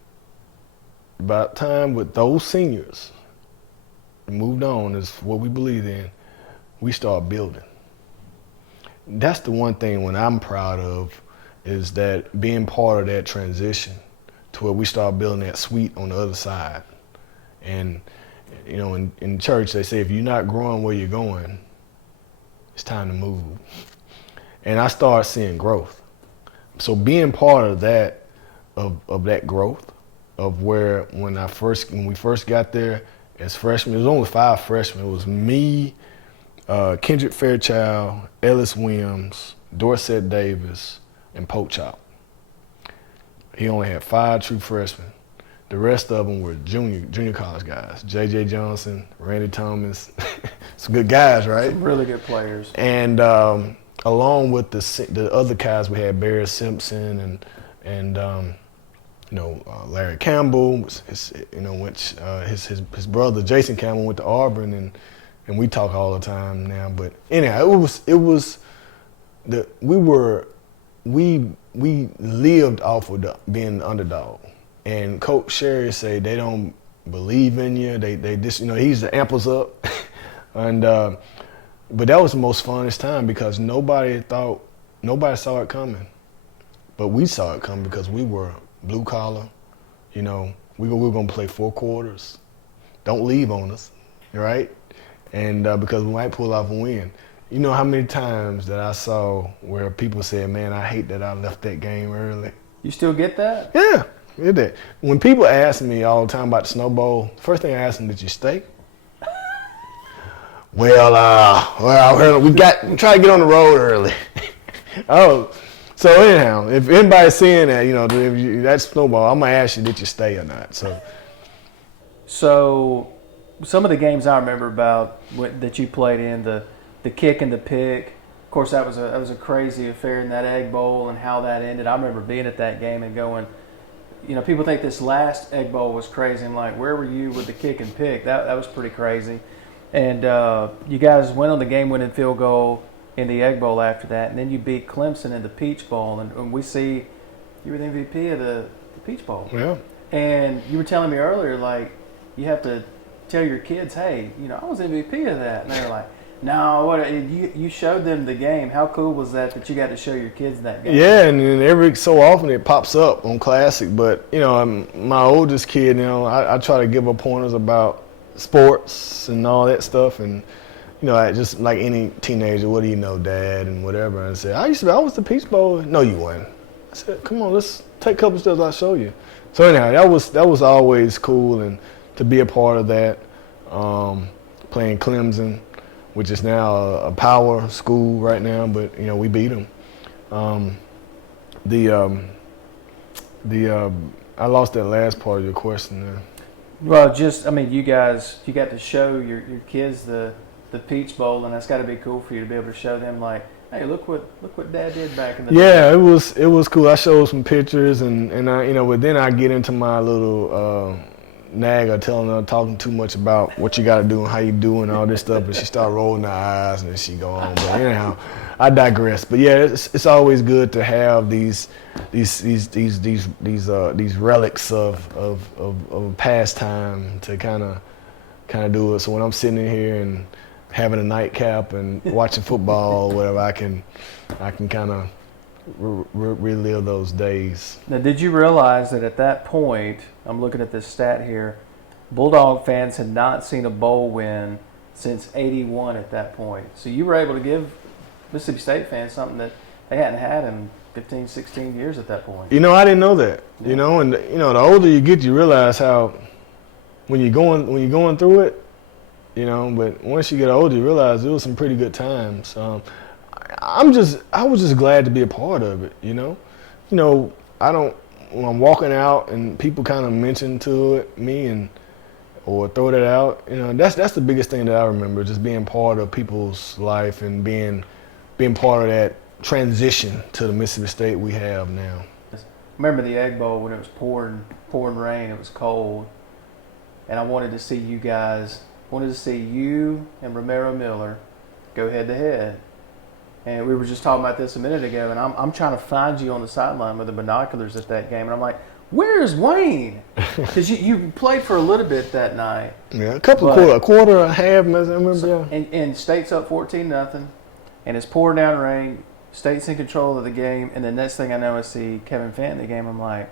by the time with those seniors moved on, is what we believed in, we started building. That's the one thing when I'm proud of, is that being part of that transition to where we start building that suite on the other side. And, you know, in church, they say, if you're not growing where you're going, it's time to move. And I started seeing growth. So being part of that, of that growth, of where when we first got there as freshmen, it was only 5 freshmen. It was me, Kendrick Fairchild, Ellis Williams, Dorsett Davis, and Pope Chop. He only had 5 true freshmen. The rest of them were junior college guys. J.J. Johnson, Randy Thomas, some good guys, right? Some really good players. And along with the other guys, we had Barry Simpson and Larry Campbell. His brother Jason Campbell went to Auburn, and we talk all the time now. But anyhow, we lived off of being the underdog. And Coach Sherrill said they don't believe in you. They just, he used to amp us up. And but that was the most funnest time because nobody saw it coming. But we saw it coming because we were blue collar. We were gonna play 4 quarters. Don't leave on us, right? And because we might pull off a win. You know how many times that I saw where people said, man, I hate that I left that game early. You still get that? Yeah, get that. When people ask me all the time about the Snow Bowl, first thing I ask them, did you stay? Well, I heard we try to get on the road early. Oh, so anyhow, if anybody's saying that, if that's Snow Bowl, I'm gonna ask you, did you stay or not? So some of the games I remember about that you played in, the kick and the pick. Of course, that was a crazy affair in that Egg Bowl and how that ended. I remember being at that game and going, people think this last Egg Bowl was crazy. I'm like, where were you with the kick and pick? That was pretty crazy. And you guys went on the game-winning field goal in the Egg Bowl after that, and then you beat Clemson in the Peach Bowl. And we see you were the MVP of the Peach Bowl. Yeah. And you were telling me earlier, like, you have to tell your kids, hey, I was MVP of that. And they were like, No, you showed them the game. How cool was that you got to show your kids that game? Yeah, and then every so often it pops up on Classic. But, my oldest kid, I try to give her pointers about sports and all that stuff. And, I just like any teenager, what do you know, Dad, and whatever. And I said, I was the Peach Bowl. No, you weren't. I said, come on, let's take a couple steps, I'll show you. So anyhow, that was always cool, and to be a part of that, playing Clemson, which is now a power school right now, but we beat them. I lost that last part of your question there. Well, you guys, you got to show your kids the Peach Bowl, and that's got to be cool for you to be able to show them, like, hey, look what Dad did back in the day. Yeah, it was cool. I showed some pictures, and I, but then I get into my little nag of telling her, talking too much about what you got to do and how you do and all this stuff, and she start rolling her eyes and then she go on. But anyhow, I digress. But yeah, it's always good to have these relics of pastime to kind of do it. So when I'm sitting in here and having a nightcap and watching football or whatever, I can kind of relive those days. Now, did you realize that at that point, I'm looking at this stat here, Bulldog fans had not seen a bowl win since '81 at that point. So you were able to give Mississippi State fans something that they hadn't had in 15, 16 years at that point. I didn't know that. Yeah. And the older you get, you realize how when you're going through it, but once you get older, you realize it was some pretty good times. I was just glad to be a part of it, when I'm walking out and people kind of mention to me or throw that out, that's the biggest thing that I remember, just being part of people's life and being part of that transition to the Mississippi State we have now. Remember the Egg Bowl when it was pouring rain, it was cold, and I wanted to see you and Romero Miller go head to head. And we were just talking about this a minute ago, and I'm trying to find you on the sideline with the binoculars at that game, and I'm like, where's Wayne? Because you played for a little bit that night. Yeah, a quarter, a half, I remember. And State's up 14-0, and it's pouring down rain. State's in control of the game, and the next thing I know, I see Kevin Fant in the game. I'm like,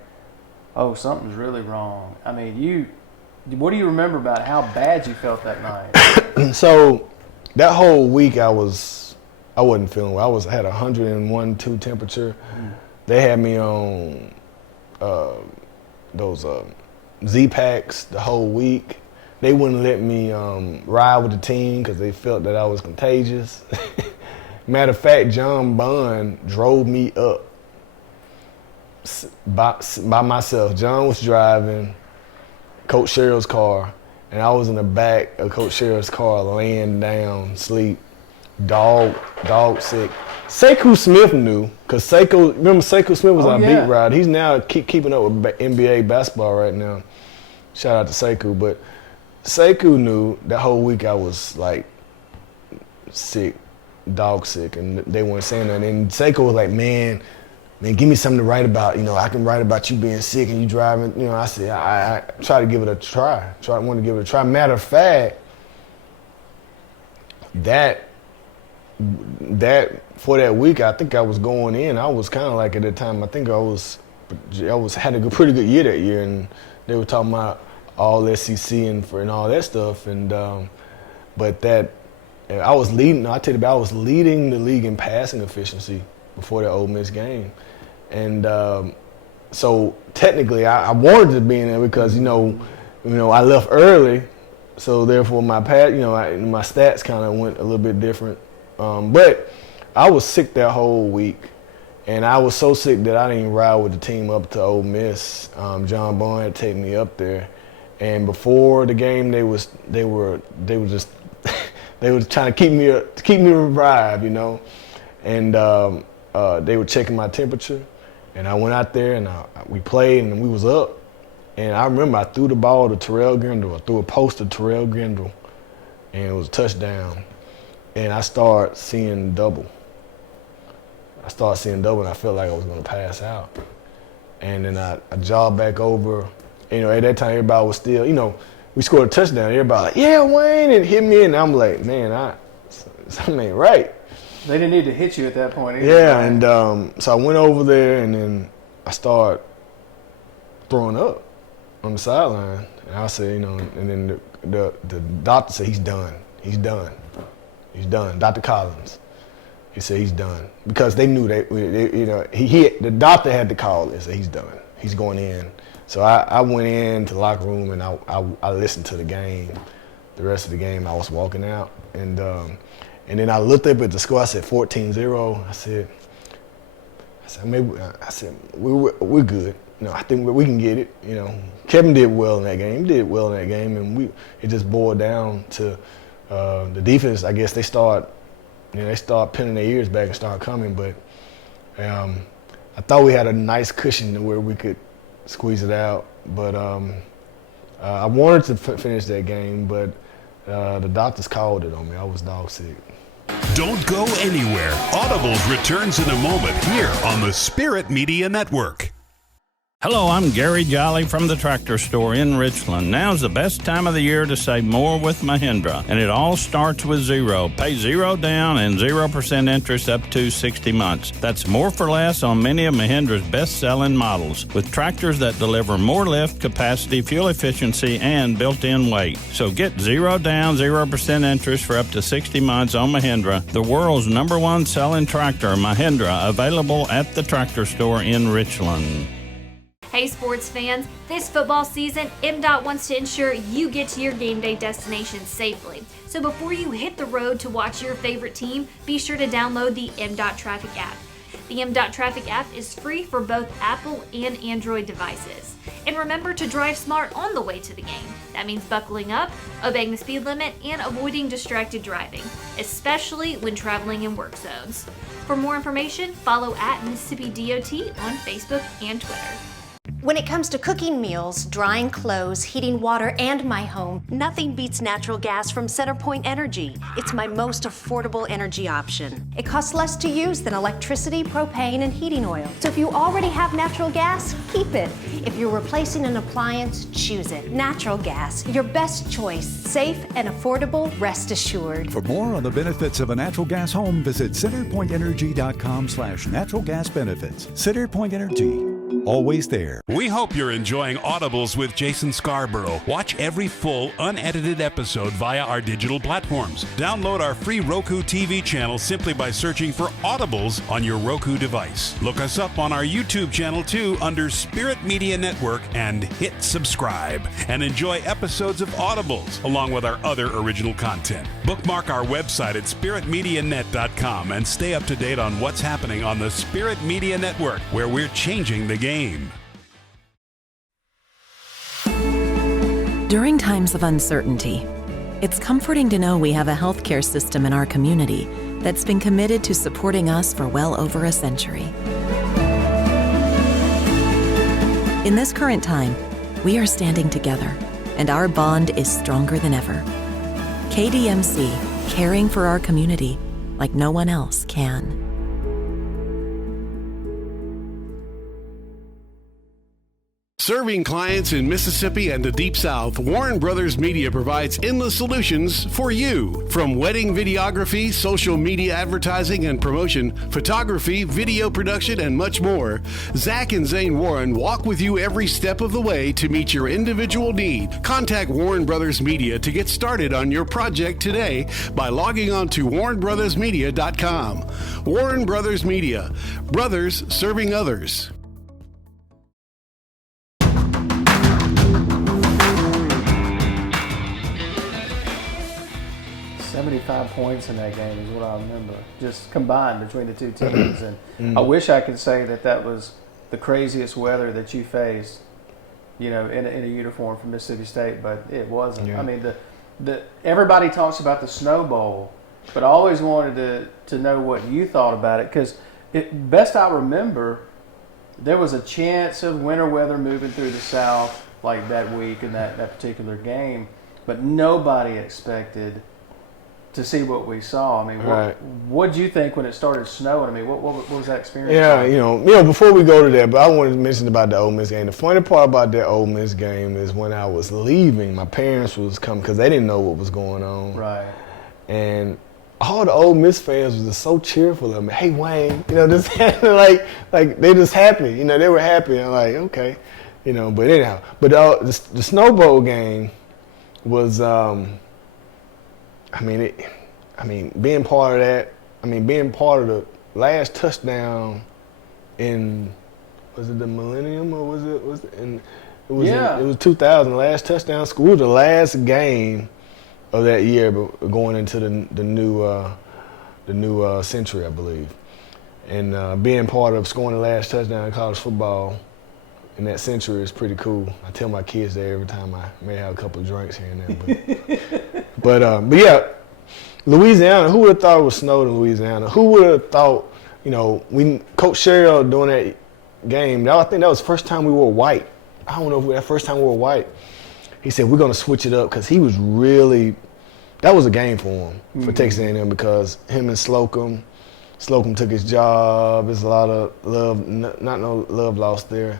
oh, something's really wrong. I mean, what do you remember about how bad you felt that night? So that whole week I wasn't feeling well. I had 101.2 temperature. They had me on those Z-Packs the whole week. They wouldn't let me ride with the team because they felt that I was contagious. Matter of fact, John Bond drove me up by myself. John was driving Coach Sherrill's car, and I was in the back of Coach Sherrill's car laying down, sleep. Dog sick. Sekou Smith knew, because Sekou Smith was our beat rider. He's now keeping up with NBA basketball right now. Shout out to Sekou. But Sekou knew that whole week I was like sick, dog sick, and they weren't saying that. And Sekou was like, man, give me something to write about. I can write about you being sick and you driving. I said, I try to give it a try. Want to give it a try. Matter of fact, that for that week, I think I was going in. I was kind of like at that time. I think had a pretty good year that year, and they were talking about all SEC and all that stuff. And but that I was leading. I tell you about, I was leading the league in passing efficiency before the Ole Miss game, and so technically I wanted to be in there because I left early, so therefore my my stats kind of went a little bit different. But I was sick that whole week, and I was so sick that I didn't even ride with the team up to Ole Miss. John Bond had taken me up there, and before the game, they were just they were trying to keep me revived, and they were checking my temperature, and I went out there and we played and we was up, and I remember I threw the ball to Terrell Grindle. I threw a post to Terrell Grindle, and it was a touchdown. And I started seeing double. And I felt like I was going to pass out. And then I jogged back over. At that time, everybody was still, we scored a touchdown. Everybody like, yeah, Wayne, and hit me. And I'm like, man, something ain't right. They didn't need to hit you at that point either. Yeah, and so I went over there, and then I started throwing up on the sideline. And I said, you know, and then the doctor said, he's done. He's done. He's done. Dr. Collins. He said he's done because they knew you know, the doctor had to call and say he's done. He's going in. So I went into the locker room and I listened to the game. The rest of the game, I was walking out, and then I looked up at the score. I said 14-0. I said we're good. You know, I think we can get it. You know, Kevin did well in that game. He did well in that game, and it just boiled down to the defense. I guess they start pinning their ears back and start coming. But I thought we had a nice cushion to where we could squeeze it out. But I wanted to finish that game, but the doctors called it on me. I was dog sick. Don't go anywhere. Audibles returns in a moment here on the Spirit Media Network. Hello, I'm Gary Jolly from the Tractor Store in Richland. Now's the best time of the year to save more with Mahindra, and it all starts with zero. Pay zero down and 0% interest up to 60 months. That's more for less on many of Mahindra's best-selling models, with tractors that deliver more lift, capacity, fuel efficiency, and built-in weight. So get zero down, 0% interest for up to 60 months on Mahindra, the world's #1 selling tractor, Mahindra, available at the Tractor Store in Richland. Hey sports fans, this football season, MDOT wants to ensure you get to your game day destination safely. So before you hit the road to watch your favorite team, be sure to download the MDOT Traffic app. The MDOT Traffic app is free for both Apple and Android devices. And remember to drive smart on the way to the game. That means buckling up, obeying the speed limit, and avoiding distracted driving, especially when traveling in work zones. For more information, follow @Mississippi DOT on Facebook and Twitter. When it comes to cooking meals, drying clothes, heating water, and my home, nothing beats natural gas from CenterPoint Energy. It's my most affordable energy option. It costs less to use than electricity, propane, and heating oil. So if you already have natural gas, keep it. If you're replacing an appliance, choose it. Natural gas, your best choice. Safe and affordable, rest assured. For more on the benefits of a natural gas home, visit centerpointenergy.com/natural gas benefits. CenterPoint Energy, always there. We hope you're enjoying Audibles with Jason Scarborough. Watch every full, unedited episode via our digital platforms. Download our free Roku TV channel simply by searching for Audibles on your Roku device. Look us up on our YouTube channel too under Spirit Media Network and hit subscribe. And enjoy episodes of Audibles along with our other original content. Bookmark our website at spiritmedianet.com and stay up to date on what's happening on the Spirit Media Network, where we're changing the game. During times of uncertainty, it's comforting to know we have a healthcare system in our community that's been committed to supporting us for well over a century. In this current time, we are standing together, and our bond is stronger than ever. KDMC, caring for our community like no one else can. Serving clients in Mississippi and the Deep South, Warren Brothers Media provides endless solutions for you. From wedding videography, social media advertising and promotion, photography, video production, and much more, Zach and Zane Warren walk with you every step of the way to meet your individual need. Contact Warren Brothers Media to get started on your project today by logging on to warrenbrothersmedia.com. Warren Brothers Media. Brothers serving others. 75 points in that game is what I remember, just combined between the two teams. And I wish I could say that was the craziest weather that you faced, you know, in a uniform from Mississippi State, but it wasn't. Yeah. I mean, everybody talks about the Snow Bowl, but I always wanted to know what you thought about it, because best I remember, there was a chance of winter weather moving through the South like that week in that particular game, but nobody expected to see what we saw. I mean, what did you think when it started snowing? I mean, what was that experience? Yeah, like? you know, before we go to that, but I wanted to mention about the Ole Miss game. The funny part about that Ole Miss game is when I was leaving, my parents was coming because they didn't know what was going on. Right. And all the Ole Miss fans was just so cheerful of me. Hey, Wayne, just like they just happy. They were happy. And I'm like, okay, But anyhow, but the Snow Bowl game was, being part of that. Being part of the last touchdown in, was it the Millennium or was it it was 2000. Last touchdown scored the last game of that year, but going into the new century, I believe. And being part of scoring the last touchdown in college football in that century is pretty cool. I tell my kids that every time I may have a couple of drinks here and there. But yeah, Louisiana. Who would have thought it was snowed in Louisiana? Who would have thought? Coach Sherrill during that game. I think that was the first time we wore white. I don't know if that first time we wore white. He said, we're going to switch it up because he was really – that was a game for him, for Texas A&M, because him and Slocum took his job. There's a lot of love, not no love lost there.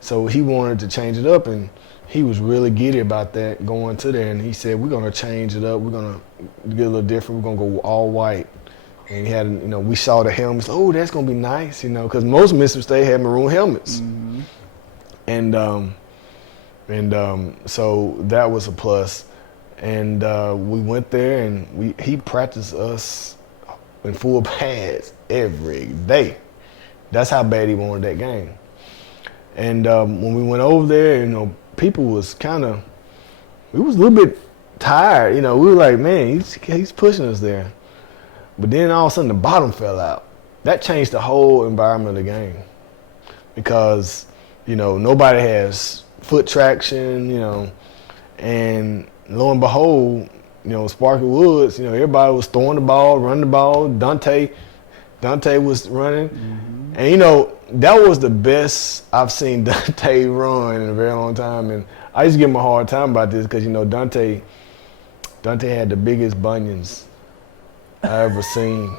So he wanted to change it up, and he was really giddy about that going to there. And he said, we're going to change it up. We're going to get a little different. We're going to go all white. And he had, we saw the helmets. Oh, that's going to be nice, because most Mississippi State had maroon helmets. Mm-hmm. And so that was a plus. And we went there, and he practiced us in full pads every day. That's how bad he wanted that game. And when we went over there, people was we was a little bit tired. We were like, man, he's pushing us there. But then all of a sudden the bottom fell out. That changed the whole environment of the game, because nobody has foot traction, and lo and behold, Sparky Woods, everybody was throwing the ball, running the ball. Dante was running, and that was the best I've seen Dante run in a very long time. And I used to give him a hard time about this because Dante had the biggest bunions I ever seen.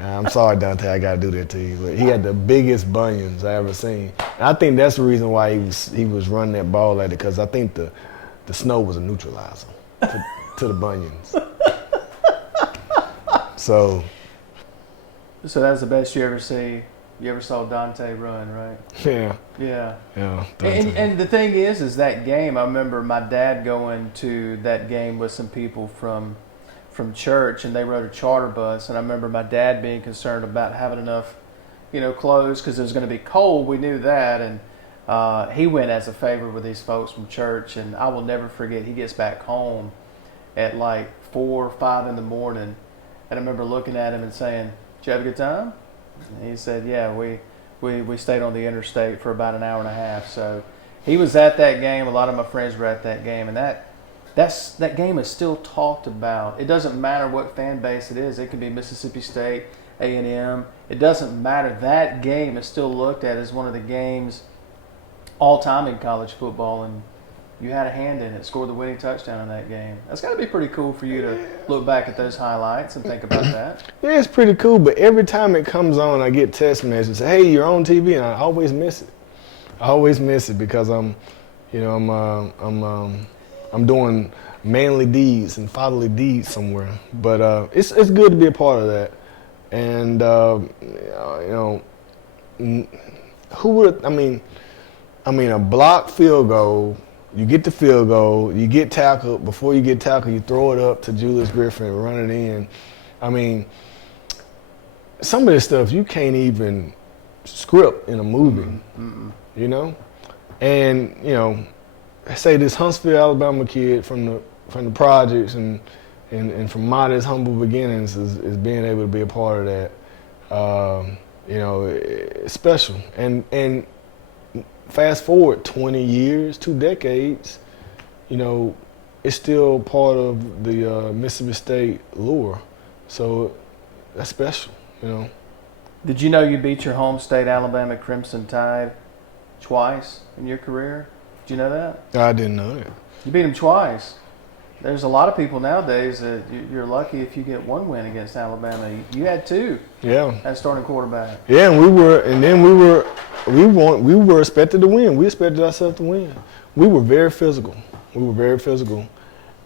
I'm sorry, Dante, I gotta do that to you, but he had the biggest bunions I ever seen. And I think that's the reason why he was running that ball like that, because I think the snow was a neutralizer to the bunions. So that was the best you ever saw Dante run, right? Yeah. Yeah. Yeah. And the thing is that game, I remember my dad going to that game with some people from church, and they rode a charter bus, and I remember my dad being concerned about having enough, clothes, because it was going to be cold. We knew that, and he went as a favor with these folks from church, and I will never forget, he gets back home at like 4 or 5 in the morning, and I remember looking at him and saying, "Did you have a good time?" And he said, "Yeah, we stayed on the interstate for about an hour and a half." So he was at that game. A lot of my friends were at that game, and that game is still talked about. It doesn't matter what fan base it is. It could be Mississippi State, A&M. It doesn't matter. That game is still looked at as one of the games all time in college football, and you had a hand in it, scored the winning touchdown in that game. That's got to be pretty cool for you to look back at those highlights and think about that. Yeah, it's pretty cool, but every time it comes on, I get text messages, "Hey, you're on TV," and I always miss it. I always miss it because I'm doing manly deeds and fatherly deeds somewhere. But it's good to be a part of that. And who would? A blocked field goal. You get the field goal. You get tackled. Before you get tackled, you throw it up to Julius Griffin and run it in. Some of this stuff you can't even script in a movie. And say this Huntsville, Alabama kid from the projects and from modest, humble beginnings is being able to be a part of that. It's special. And fast forward 20 years, 2 decades, it's still part of the Mississippi State lore. So that's special, Did you know you beat your home state, Alabama Crimson Tide, twice in your career? Did you know that? I didn't know that. You beat them twice. There's a lot of people nowadays that you're lucky if you get one win against Alabama. You had 2. Yeah. As starting quarterback. Yeah, and we were expected to win. We expected ourselves to win. We were very physical.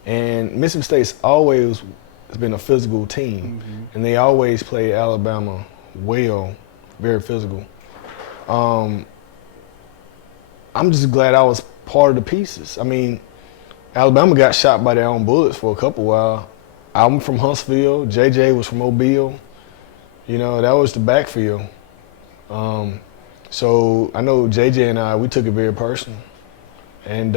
And Mississippi State's always been a physical team, and they always play Alabama well, very physical. I'm just glad I was part of the pieces. I mean, Alabama got shot by their own bullets for a couple while. I'm from Huntsville. JJ was from Mobile. You know, that was the backfield. So I know JJ and I, we took it very personal. And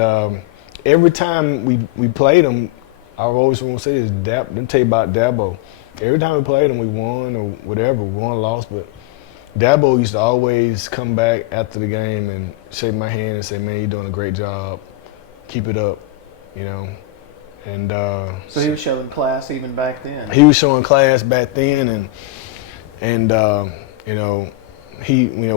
every time we played them, I always want to say this, let me tell you about Dabo. Every time we played them, we won or whatever, we won or lost, but Dabo used to always come back after the game and shake my hand and say, man, you're doing a great job. Keep it up, you know. And so he was showing class even back then? He was showing class back then, and you know,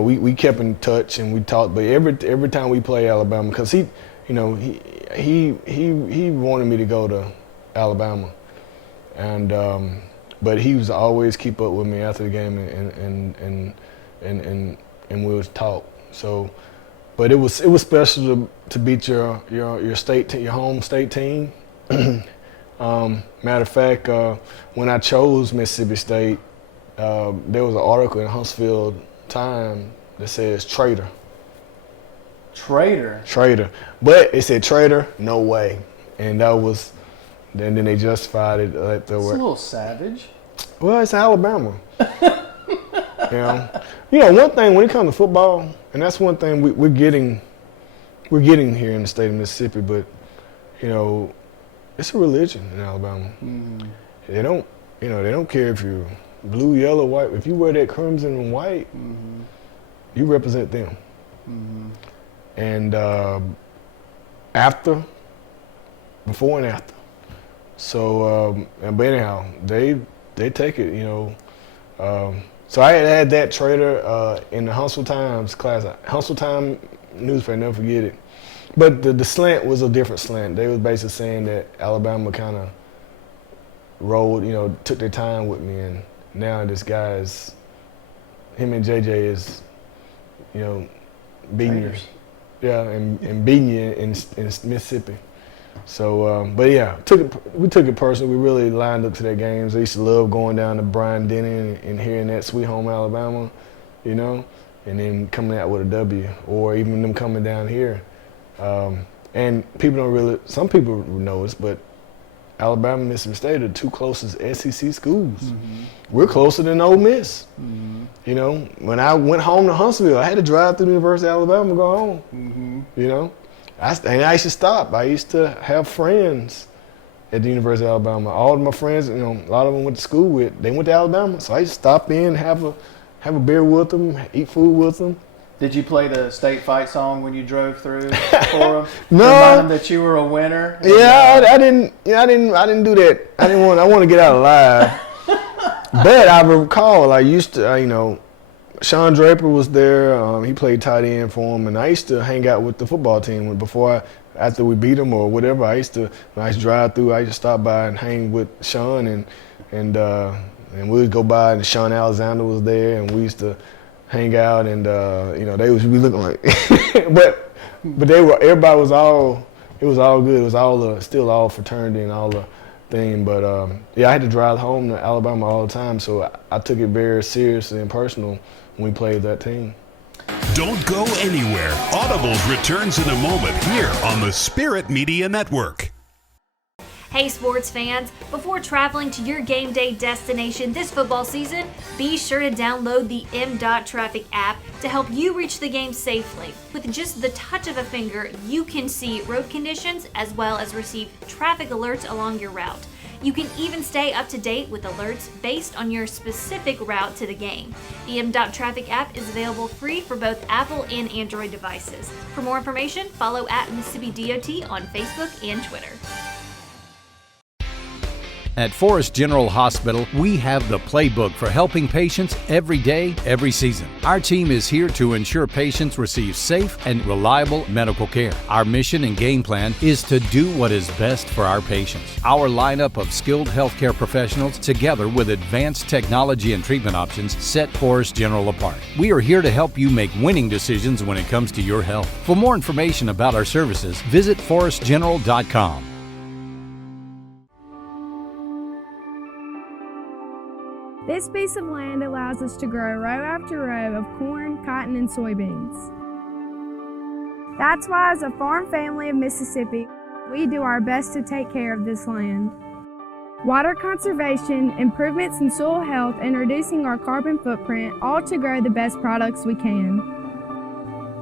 we kept in touch and we talked, but every time we play Alabama, because he wanted me to go to Alabama, and but he was always keep up with me after the game and we was talk. So, but it was special to beat your state your home state team. Matter of fact, when I chose Mississippi State, there was an article in Huntsville Time that says traitor. Traitor. But it said traitor, no way. And that was, then they justified it. It's a little savage. Well, it's Alabama. You know, one thing when it comes to football, and that's one thing we're getting here in the state of Mississippi, but, you know, it's a religion in Alabama. They don't care if you're blue, yellow, white. If you wear that crimson and white, you represent them. And before and after. So, but anyhow, they take it, you know. So I had that traitor in the Huntsville Times class. Huntsville Times newspaper, never forget it. But the slant was a different slant. They was basically saying that Alabama kind of rolled, you know, took their time with me, and now this guy is, him and JJ is, you know, beating you. Yeah, and beating you in Mississippi. So, but yeah, we took it personally. We really lined up to their games. I used to love going down to Bryant Denny and hearing that Sweet Home Alabama, you know, and then coming out with a W, or even them coming down here. And people don't really, some people know this, but Alabama and Mississippi State are the two closest SEC schools. We're closer than Ole Miss. You know, when I went home to Huntsville, I had to drive through the University of Alabama to go home. You know, and I used to stop. I used to have friends at the University of Alabama. All of my friends, you know, a lot of them went to school with, they went to Alabama. So I used to stop in, have a beer with them, eat food with them. Did you play the state fight song when you drove through for them? No. Remind them that you were a winner? Yeah, I didn't do that. I want to get out alive. But I recall I used to, you know, Sean Draper was there. He played tight end for him, and I used to hang out with the football team after we beat them or whatever. I used to drive through. I used to stop by and hang with Sean, and we would go by, and Sean Alexander was there, and we used to hang out, and you know, they was be looking like, but everybody was all, it was all good. It was still all fraternity and all the thing. But yeah, I had to drive home to Alabama all the time, so I took it very seriously and personal when we played that team. Don't go anywhere. Audibles returns in a moment here on the Spirit Media Network. Hey sports fans, before traveling to your game day destination this football season, be sure to download the M.Traffic app to help you reach the game safely. With just the touch of a finger, you can see road conditions as well as receive traffic alerts along your route. You can even stay up to date with alerts based on your specific route to the game. The M.Traffic app is available free for both Apple and Android devices. For more information, follow @Mississippi DOT on Facebook and Twitter. At Forest General Hospital, we have the playbook for helping patients every day, every season. Our team is here to ensure patients receive safe and reliable medical care. Our mission and game plan is to do what is best for our patients. Our lineup of skilled healthcare professionals, together with advanced technology and treatment options, set Forest General apart. We are here to help you make winning decisions when it comes to your health. For more information about our services, visit forestgeneral.com. This piece of land allows us to grow row after row of corn, cotton, and soybeans. That's why, as a farm family of Mississippi, we do our best to take care of this land. Water conservation, improvements in soil health, and reducing our carbon footprint, all to grow the best products we can.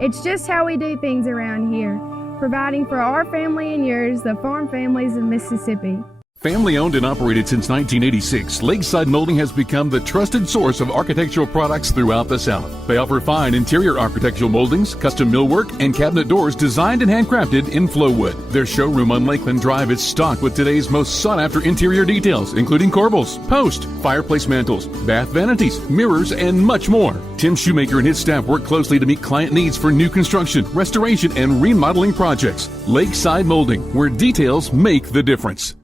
It's just how we do things around here, providing for our family and yours, the farm families of Mississippi. Family owned and operated since 1986, Lakeside Molding has become the trusted source of architectural products throughout the South. They offer fine interior architectural moldings, custom millwork, and cabinet doors designed and handcrafted in Flowwood. Their showroom on Lakeland Drive is stocked with today's most sought-after interior details, including corbels, post, fireplace mantles, bath vanities, mirrors, and much more. Tim Shoemaker and his staff work closely to meet client needs for new construction, restoration, and remodeling projects. Lakeside Molding, where details make the difference.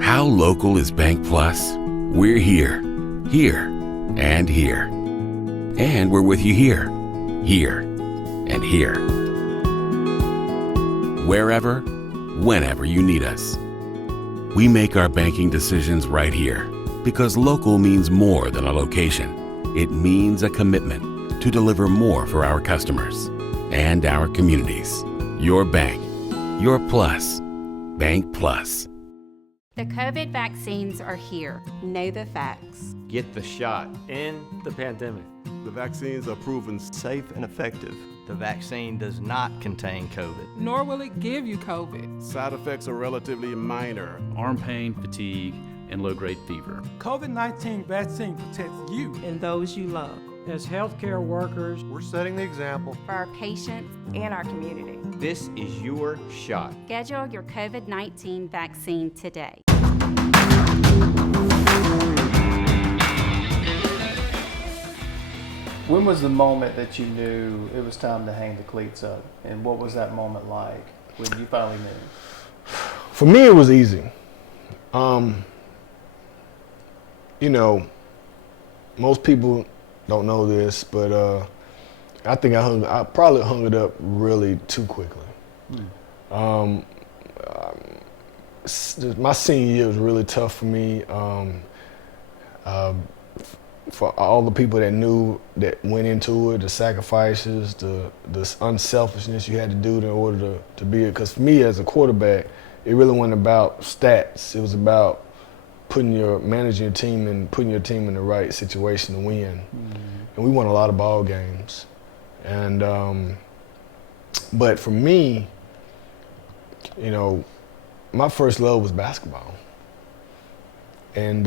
How local is Bank Plus? We're here, and here. And we're with you here, and here. Wherever, whenever you need us. We make our banking decisions right here because local means more than a location. It means a commitment to deliver more for our customers and our communities. Your bank, your plus. Bank Plus. The COVID vaccines are here. Know the facts. Get the shot. End the pandemic. The vaccines are proven Safe and effective. The vaccine does not contain COVID. Nor will it give you COVID. Side effects are relatively minor. Arm pain, fatigue, and low-grade fever. COVID-19 vaccine protects you and those you love. As healthcare workers, we're setting the example for our patients and our community. This is your shot. Schedule your COVID-19 vaccine today. When was the moment that you knew it was time to hang the cleats up? And what was that moment like when you finally knew? For me, it was easy. You know, most people don't know this, but I think I probably hung it up really too quickly. My senior year was really tough for me. For all the people that went into it, the sacrifices, the unselfishness you had to do in order to be it. Because for me as a quarterback, it really wasn't about stats. It was about managing your team and putting your team in the right situation to win. And we won a lot of ball games. And but for me, you know, my first love was basketball. And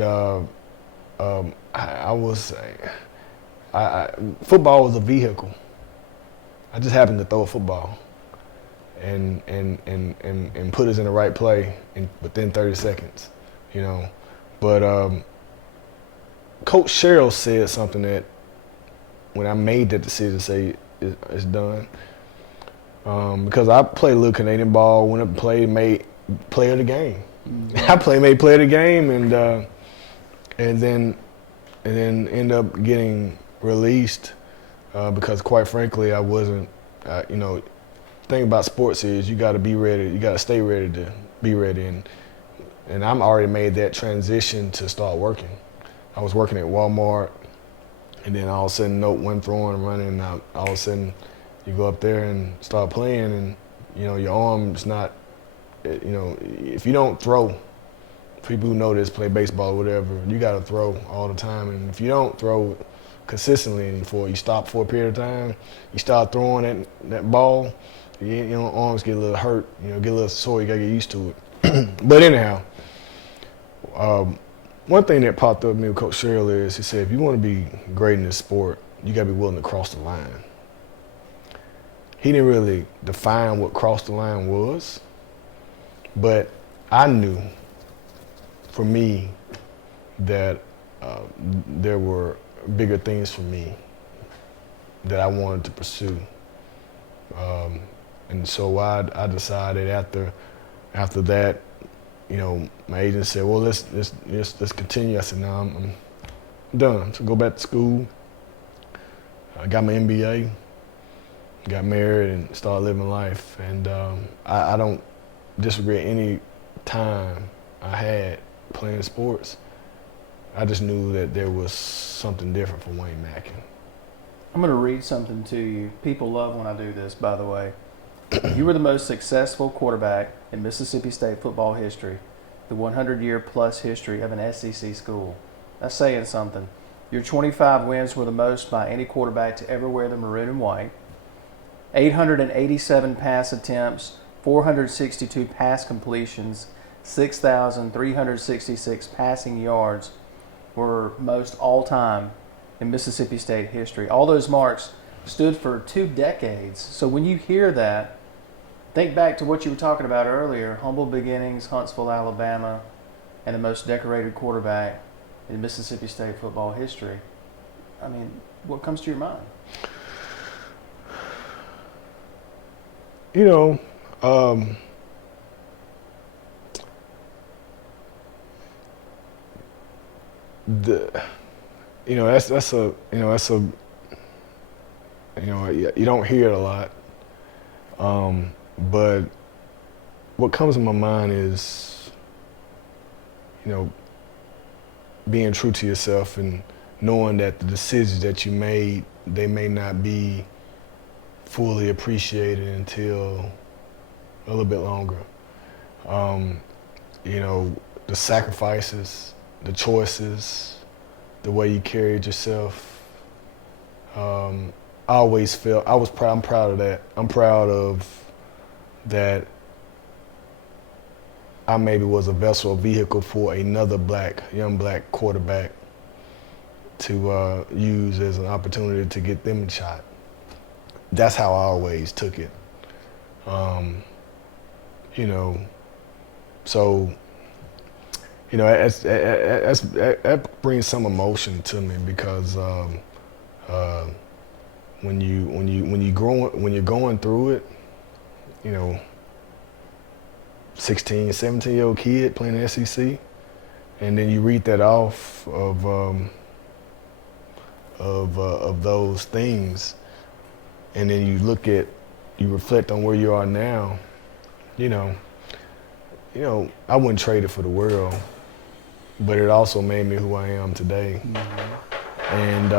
football was a vehicle. I just happened to throw a football and put us in the right play within 30 seconds, you know. But Coach Sherrill said something that when I made that decision to say it's done, because I played a little Canadian ball, went up and played, made player of the game. Made player of the game, and then end up getting released because, quite frankly, I wasn't. You know, the thing about sports is you got to be ready. You got to stay ready to be ready, and I'm already made that transition to start working. I was working at Walmart, and then all of a sudden, one throwing and running, and all of a sudden, you go up there and start playing, and you know your arm's not. You know, if you don't throw. People who know this, play baseball or whatever, you got to throw all the time. And if you don't throw consistently and you stop for a period of time, you start throwing that ball, your arms get a little hurt, you know, get a little sore, you got to get used to it. But anyhow, one thing that popped up with me with Coach Sherrill is he said, if you want to be great in this sport, you got to be willing to cross the line. He didn't really define what cross the line was, but I knew for me that there were bigger things for me that I wanted to pursue. And so I decided after that, you know, my agent said, well, let's continue. I said, no, I'm done. So go back to school. I got my MBA, got married, and started living life. And I don't disregard any time I had playing sports, I just knew that there was something different for Wayne Madkin. I'm going to read something to you. People love when I do this, by the way. You were the most successful quarterback in Mississippi State football history, the 100-year plus history of an SEC school. That's saying something. Your 25 wins were the most by any quarterback to ever wear the maroon and white. 887 pass attempts, 462 pass completions, 6,366 passing yards were most all-time in Mississippi State history. All those marks stood for 2 decades. So when you hear that, think back to what you were talking about earlier, humble beginnings, Huntsville, Alabama, and the most decorated quarterback in Mississippi State football history. I mean, what comes to your mind? You know, you don't hear it a lot. But what comes to my mind is, being true to yourself and knowing that the decisions that you made, they may not be fully appreciated until a little bit longer. The sacrifices, the choices, the way you carried yourself. I always felt I'm proud of that. I'm proud of that. I maybe was a vessel, a vehicle for another young black quarterback to use as an opportunity to get them a shot. That's how I always took it. That brings some emotion to me because when you're going through it, 16, 17-year-old kid playing the SEC, and then you read that off of those things, and then you reflect on where you are now. I wouldn't trade it for the world, but it also made me who I am today. Mm-hmm. And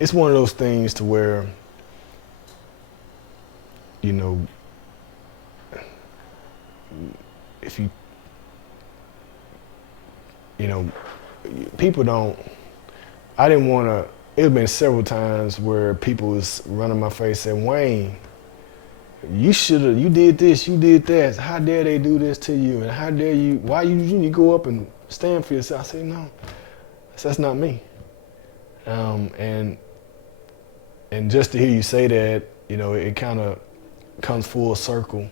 it's one of those things to where if people don't, I didn't want to, it's been several times where people was running my face saying, Wayne, you did this, you did that. How dare they do this to you? And how dare you, why you go up and stand for yourself? I say, no, that's not me. And just to hear you say that, it kind of comes full circle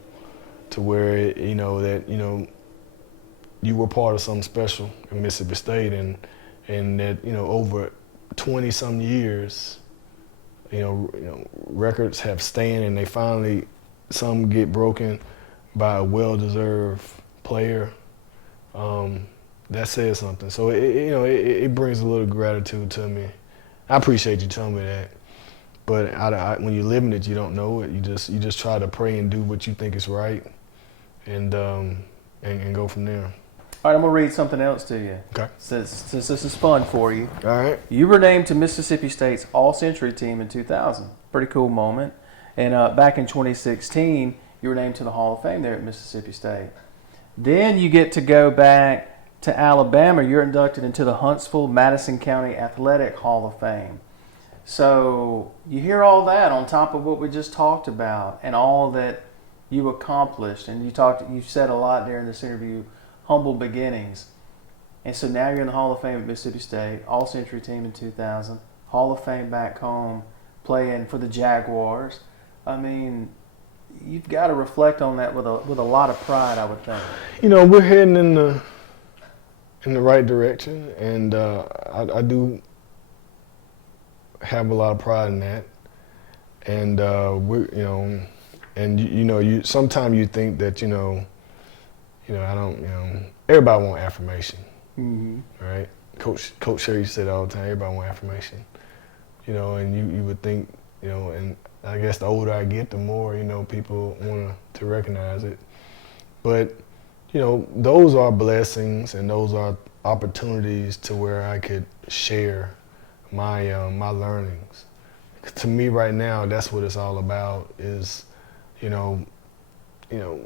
to where, you were part of something special in Mississippi State, and that, over 20-some years, records have staying, and they finally, some get broken by a well-deserved player. That says something. So it brings a little gratitude to me. I appreciate you telling me that. But when you're living it, you don't know it. You just try to pray and do what you think is right, and go from there. All right, I'm going to read something else to you. Okay. Since this is fun for you. All right. You were named to Mississippi State's All-Century team in 2000. Pretty cool moment. And back in 2016, you were named to the Hall of Fame there at Mississippi State. Then you get to go back to Alabama. You're inducted into the Huntsville Madison County Athletic Hall of Fame. So you hear all that on top of what we just talked about and all that you accomplished. And you said a lot during this interview, humble beginnings. And so now you're in the Hall of Fame at Mississippi State, All-Century team in 2000, Hall of Fame back home, playing for the Jaguars. I mean, you've got to reflect on that with a lot of pride, I would think. We're heading in the right direction, and I do have a lot of pride in that. And sometimes you think that everybody wants affirmation, mm-hmm. Right? Coach Sherrill said all the time, everybody wants affirmation, and you would think, and I guess the older I get, the more, people want to recognize it. But, those are blessings and those are opportunities to where I could share my my learnings. To me right now, that's what it's all about is,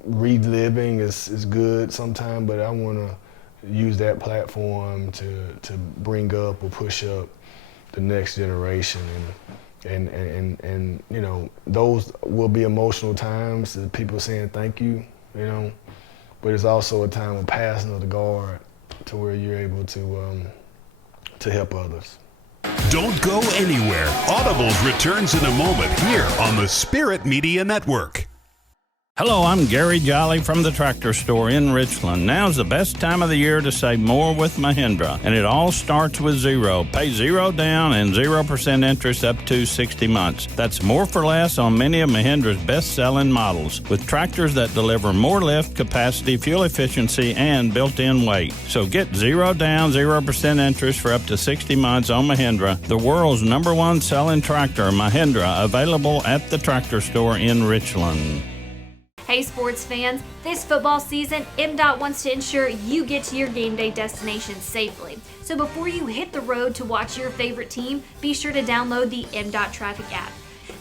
reliving is good sometimes, but I want to use that platform to bring up or push up the next generation. And those will be emotional times, people saying thank you, but it's also a time of passing of the guard to where you're able to help others. Don't go anywhere. Audibles returns in a moment here on the Spirit Media Network. Hello, I'm Gary Jolly from the Tractor Store in Richland. Now's the best time of the year to save more with Mahindra, and it all starts with zero. Pay zero down and 0% interest up to 60 months. That's more for less on many of Mahindra's best-selling models, with tractors that deliver more lift, capacity, fuel efficiency, and built-in weight. So get zero down, 0% interest for up to 60 months on Mahindra, the world's #1 selling tractor, Mahindra, available at the Tractor Store in Richland. Hey sports fans, this football season, MDOT wants to ensure you get to your game day destination safely. So before you hit the road to watch your favorite team, be sure to download the MDOT Traffic app.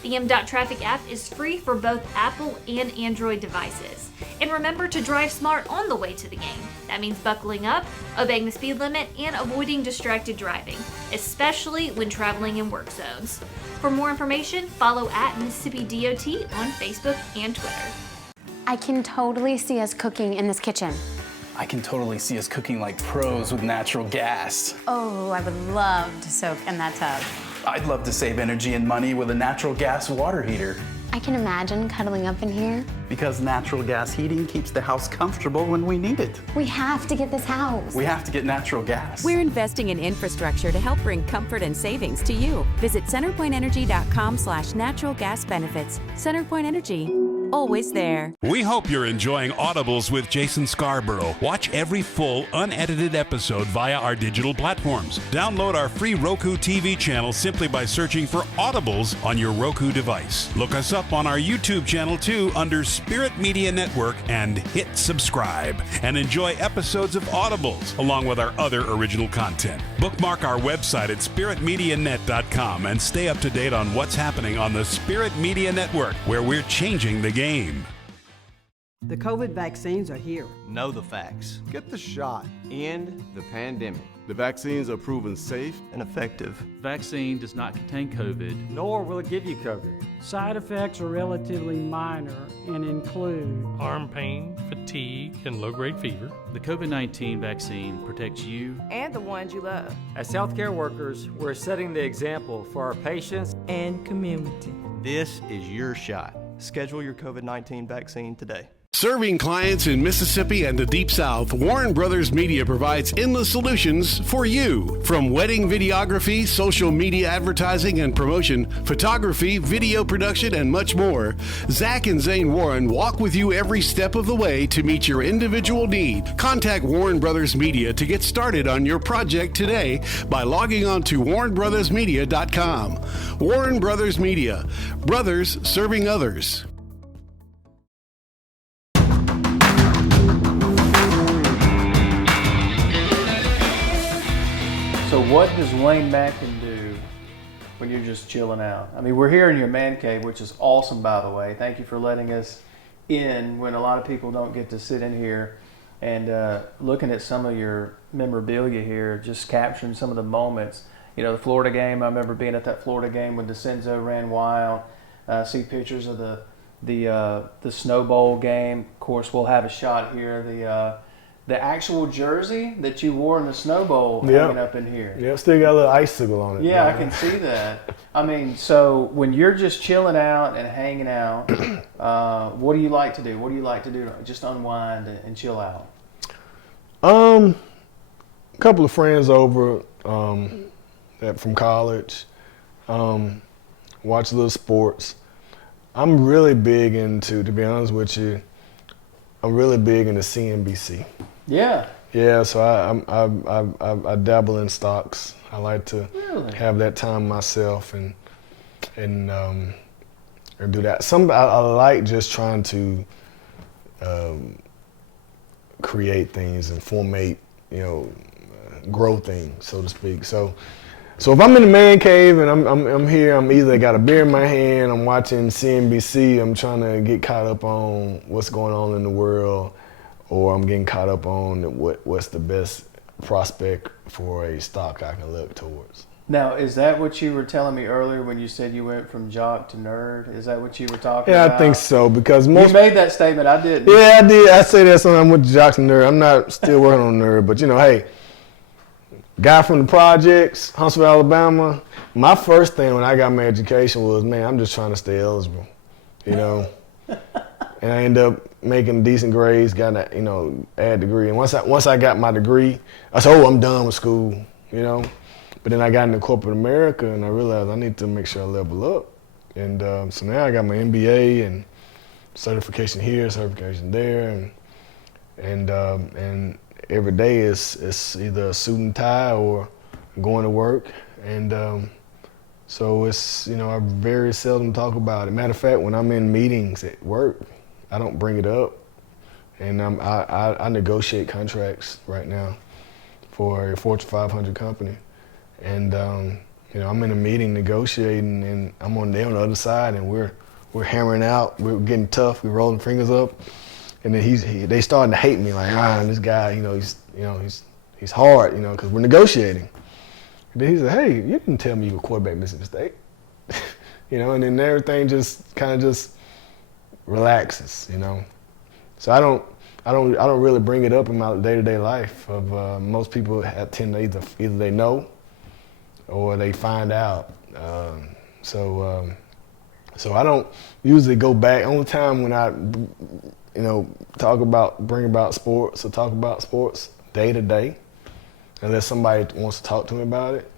The MDOT Traffic app is free for both Apple and Android devices. And remember to drive smart on the way to the game. That means buckling up, obeying the speed limit, and avoiding distracted driving, especially when traveling in work zones. For more information, follow at Mississippi DOT on Facebook and Twitter. I can totally see us cooking in this kitchen. I can totally see us cooking like pros with natural gas. Oh, I would love to soak in that tub. I'd love to save energy and money with a natural gas water heater. I can imagine cuddling up in here. Because natural gas heating keeps the house comfortable when we need it. We have to get this house. We have to get natural gas. We're investing in infrastructure to help bring comfort and savings to you. Visit centerpointenergy.com/natural gas benefits. CenterPoint Energy, always there. We hope you're enjoying Audibles with Jason Scarborough. Watch every full, unedited episode via our digital platforms. Download our free Roku TV channel simply by searching for Audibles on your Roku device. Look us up on our YouTube channel too under Spirit Media Network and hit subscribe. And enjoy episodes of Audibles along with our other original content. Bookmark our website at spiritmedianet.com and stay up to date on what's happening on the Spirit Media Network, where we're changing the game. The COVID vaccines are here. Know the facts. Get the shot. End the pandemic. The vaccines are proven safe And effective. Vaccine does not contain COVID. Nor will it give you COVID. Side effects are relatively minor and include arm pain, fatigue, and low-grade fever. The COVID-19 vaccine protects you and the ones you love. As healthcare workers, we're setting the example for our patients and community. This is your shot. Schedule your COVID-19 vaccine today. Serving clients in Mississippi and the Deep South, Warren Brothers Media provides endless solutions for you. From wedding videography, social media advertising and promotion, photography, video production, and much more, Zach and Zane Warren walk with you every step of the way to meet your individual need. Contact Warren Brothers Media to get started on your project today by logging on to warrenbrothersmedia.com. Warren Brothers Media. Brothers serving others. So what does Wayne Madkin do when you're just chilling out? I mean, we're here in your man cave, which is awesome, by the way. Thank you for letting us in when a lot of people don't get to sit in here. And looking at some of your memorabilia here, just capturing some of the moments. You know, the Florida game, I remember being at that Florida game when DeCenzo ran wild. See pictures of the Snow Bowl game. Of course, we'll have a shot here. The actual jersey that you wore in the Snow Bowl hanging up in here. Yeah, still got a little icicle on it. Yeah, I can see that. I mean, so when you're just chilling out and hanging out, what do you like to do? What do you like to do to just unwind and chill out? A couple of friends over from college, watch a little sports. I'm really big into, to be honest with you, I'm really big into CNBC. Yeah. Yeah, so I dabble in stocks. I like to have that time myself and do that. I like just trying to create things and formate, grow things, so to speak. So if I'm in the man cave and I'm here, I'm either got a beer in my hand, I'm watching CNBC, I'm trying to get caught up on what's going on in the world, or I'm getting caught up on what's the best prospect for a stock I can look towards. Now, is that what you were telling me earlier when you said you went from jock to nerd? Is that what you were talking about? Yeah, I think so, because you made that statement. I didn't. Yeah, I did. I say that sometimes with jock to nerd. I'm not still working on nerd, but hey, guy from the projects, Huntsville, Alabama. My first thing when I got my education was, man, I'm just trying to stay eligible, And I ended up making decent grades, got a, add degree. And once I got my degree, I said, I'm done with school, But then I got into corporate America and I realized I need to make sure I level up. And so now I got my MBA and certification here, certification there, and every day it's either a suit and tie or going to work. And so it's, I very seldom talk about it. Matter of fact, when I'm in meetings at work, I don't bring it up. And I negotiate contracts right now for a Fortune 500 company. And I'm in a meeting negotiating, and I'm on the other side, and we're hammering out, we're getting tough, we're rolling fingers up, and then they starting to hate me, like, this guy, he's hard, because we're negotiating. And then he said, hey, you didn't tell me you were quarterback Mississippi State, and then everything just kind of relaxes, So I don't really bring it up in my day-to-day life. Of most people tend to either they know or they find out. So I don't usually go back. Only time when I, bring about sports or talk about sports day to day, unless somebody wants to talk to me about it.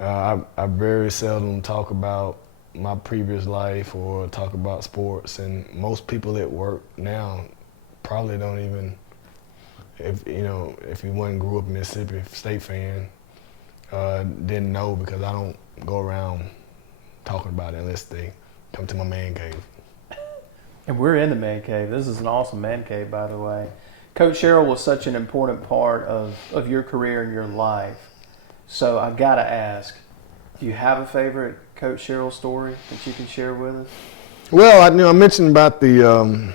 I very seldom talk about my previous life or talk about sports. And most people at work now probably don't even, if you wasn't grew up a Mississippi State fan, didn't know, because I don't go around talking about it unless they come to my man cave. And we're in the man cave. This is an awesome man cave, by the way. Coach Sherrill was such an important part of your career and your life. So I got to ask, do you have a favorite Coach Sherrill story that you can share with us? Well, I mentioned about the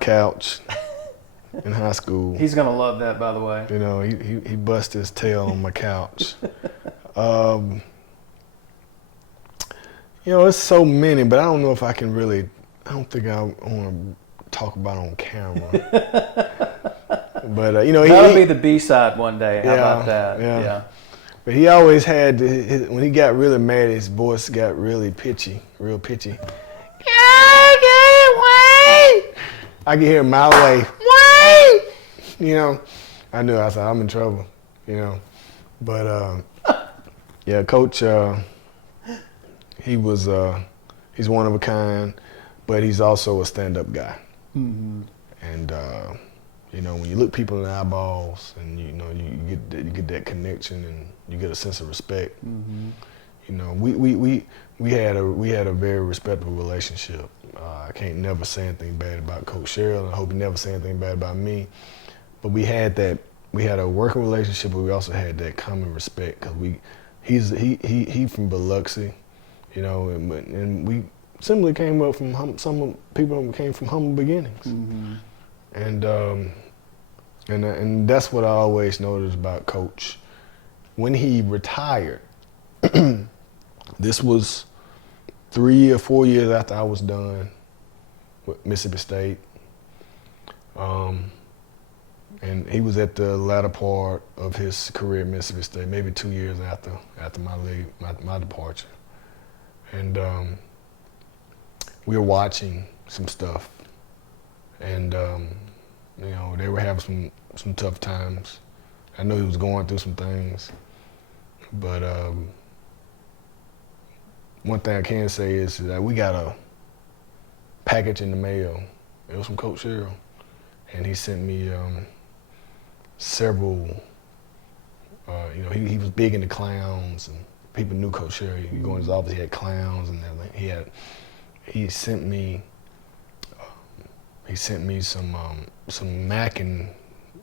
couch in high school. He's gonna love that, by the way. He busted his tail on my couch. It's so many, but I don't know if I can really. I don't think I want to talk about it on camera. But that'll be the B-side one day. How about that? Yeah. But he always had when he got really mad, his voice got really pitchy, real pitchy. Wait! I could hear him a mile away. Wait! I knew. I said, I'm in trouble. But Coach. He's one of a kind, but he's also a stand-up guy. Mm-hmm. And when you look people in the eyeballs, and you get that connection, and you get a sense of respect. Mm-hmm. We had a very respectable relationship. I can't never say anything bad about Coach Sherrill, and I hope he never say anything bad about me. But we had a working relationship, but we also had that common respect, because he from Biloxi. And we simply came up from some people came from humble beginnings. Mm-hmm. And that's what I always noticed about Coach. When he retired, this was 3 or 4 years after I was done with Mississippi State. And he was at the latter part of his career at Mississippi State, maybe 2 years after my departure. And we were watching some stuff, and they were having some tough times. I know he was going through some things, but one thing I can say is that we got a package in the mail. It was from Coach Sherrill, and he sent me several. He was big into clowns, and people knew Coach Sherrill. You go in his office, he had clowns and everything. He sent me he sent me some Madkin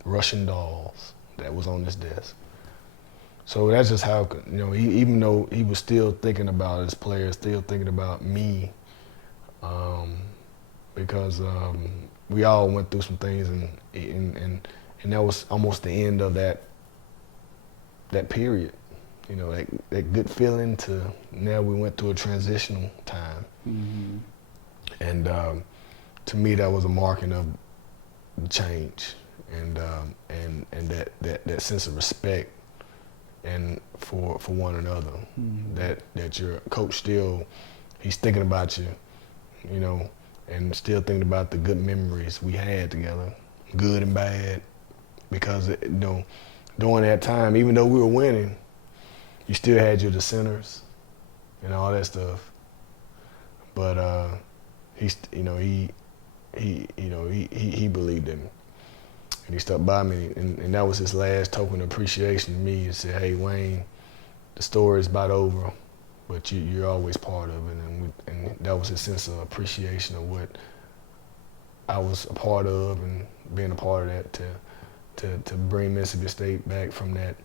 Russian dolls that was on his desk. So that's just how, you know, even though he was still thinking about his players, still thinking about me, because we all went through some things, and that was almost the end of that period. You know, that good feeling to now we went through a transitional time. Mm-hmm. And to me, that was a marking of change, and that sense of respect and for one another. Mm-hmm. That your coach still, he's thinking about you, you know, and still thinking about the good memories we had together, good and bad, because you know, during that time, even though we were winning, you still had your dissenters and all that stuff. But he believed in me, and he stuck by me, and that was his last token of appreciation to me. He said, "Hey, Wayne, the story's about over, but you're always part of it," and that was his sense of appreciation of what I was a part of, and being a part of that to bring Mississippi State back from that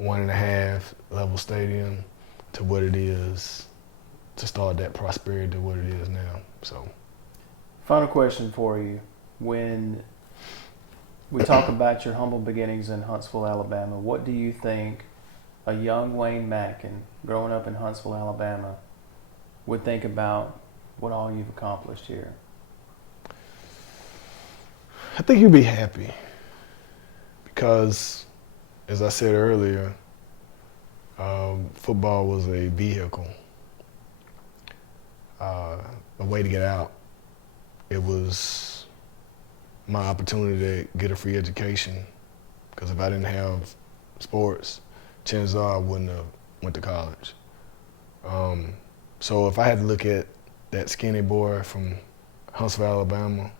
1.5 level stadium to what it is, to start that prosperity to what it is now. So, final question for you: when we talk about your humble beginnings in Huntsville, Alabama, what do you think a young Wayne Madkin growing up in Huntsville, Alabama would think about what all you've accomplished here? I think you'd be happy, because, as I said earlier, football was a vehicle, a way to get out. It was my opportunity to get a free education, because if I didn't have sports, chances are I wouldn't have went to college. So if I had to look at that skinny boy from Huntsville, Alabama,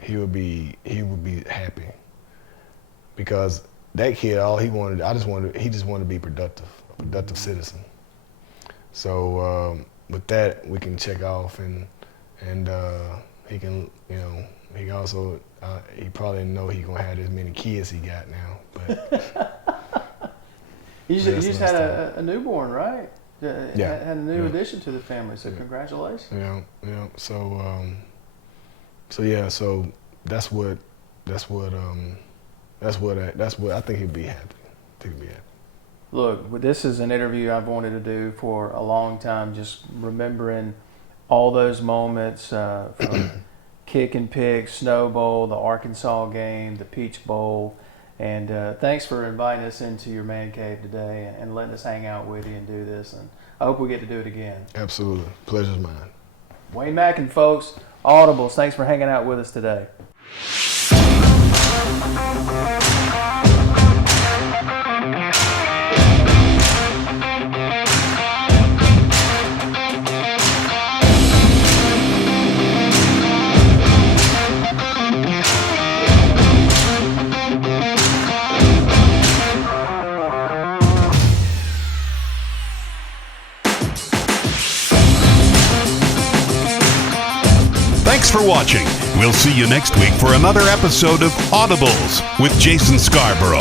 he would be happy, because that kid, all he wanted, he just wanted to be productive, a productive citizen. So with that, we can check off, and he can, you know, he also, he probably know he gonna have as many kids he got now, but. You just had a newborn, right? Yeah. Had a new addition to the family, so congratulations. Yeah. So, so that's what I think he'd be happy. Look, this is an interview I've wanted to do for a long time, just remembering all those moments from kick and pick, Snow Bowl, the Arkansas game, the Peach Bowl. And thanks for inviting us into your man cave today and letting us hang out with you and do this. And I hope we get to do it again. Absolutely. Pleasure's mine. Wayne Madkin, folks, Audibles, thanks for hanging out with us today. Thanks for watching. We'll see you next week for another episode of Audibles with Jason Scarborough.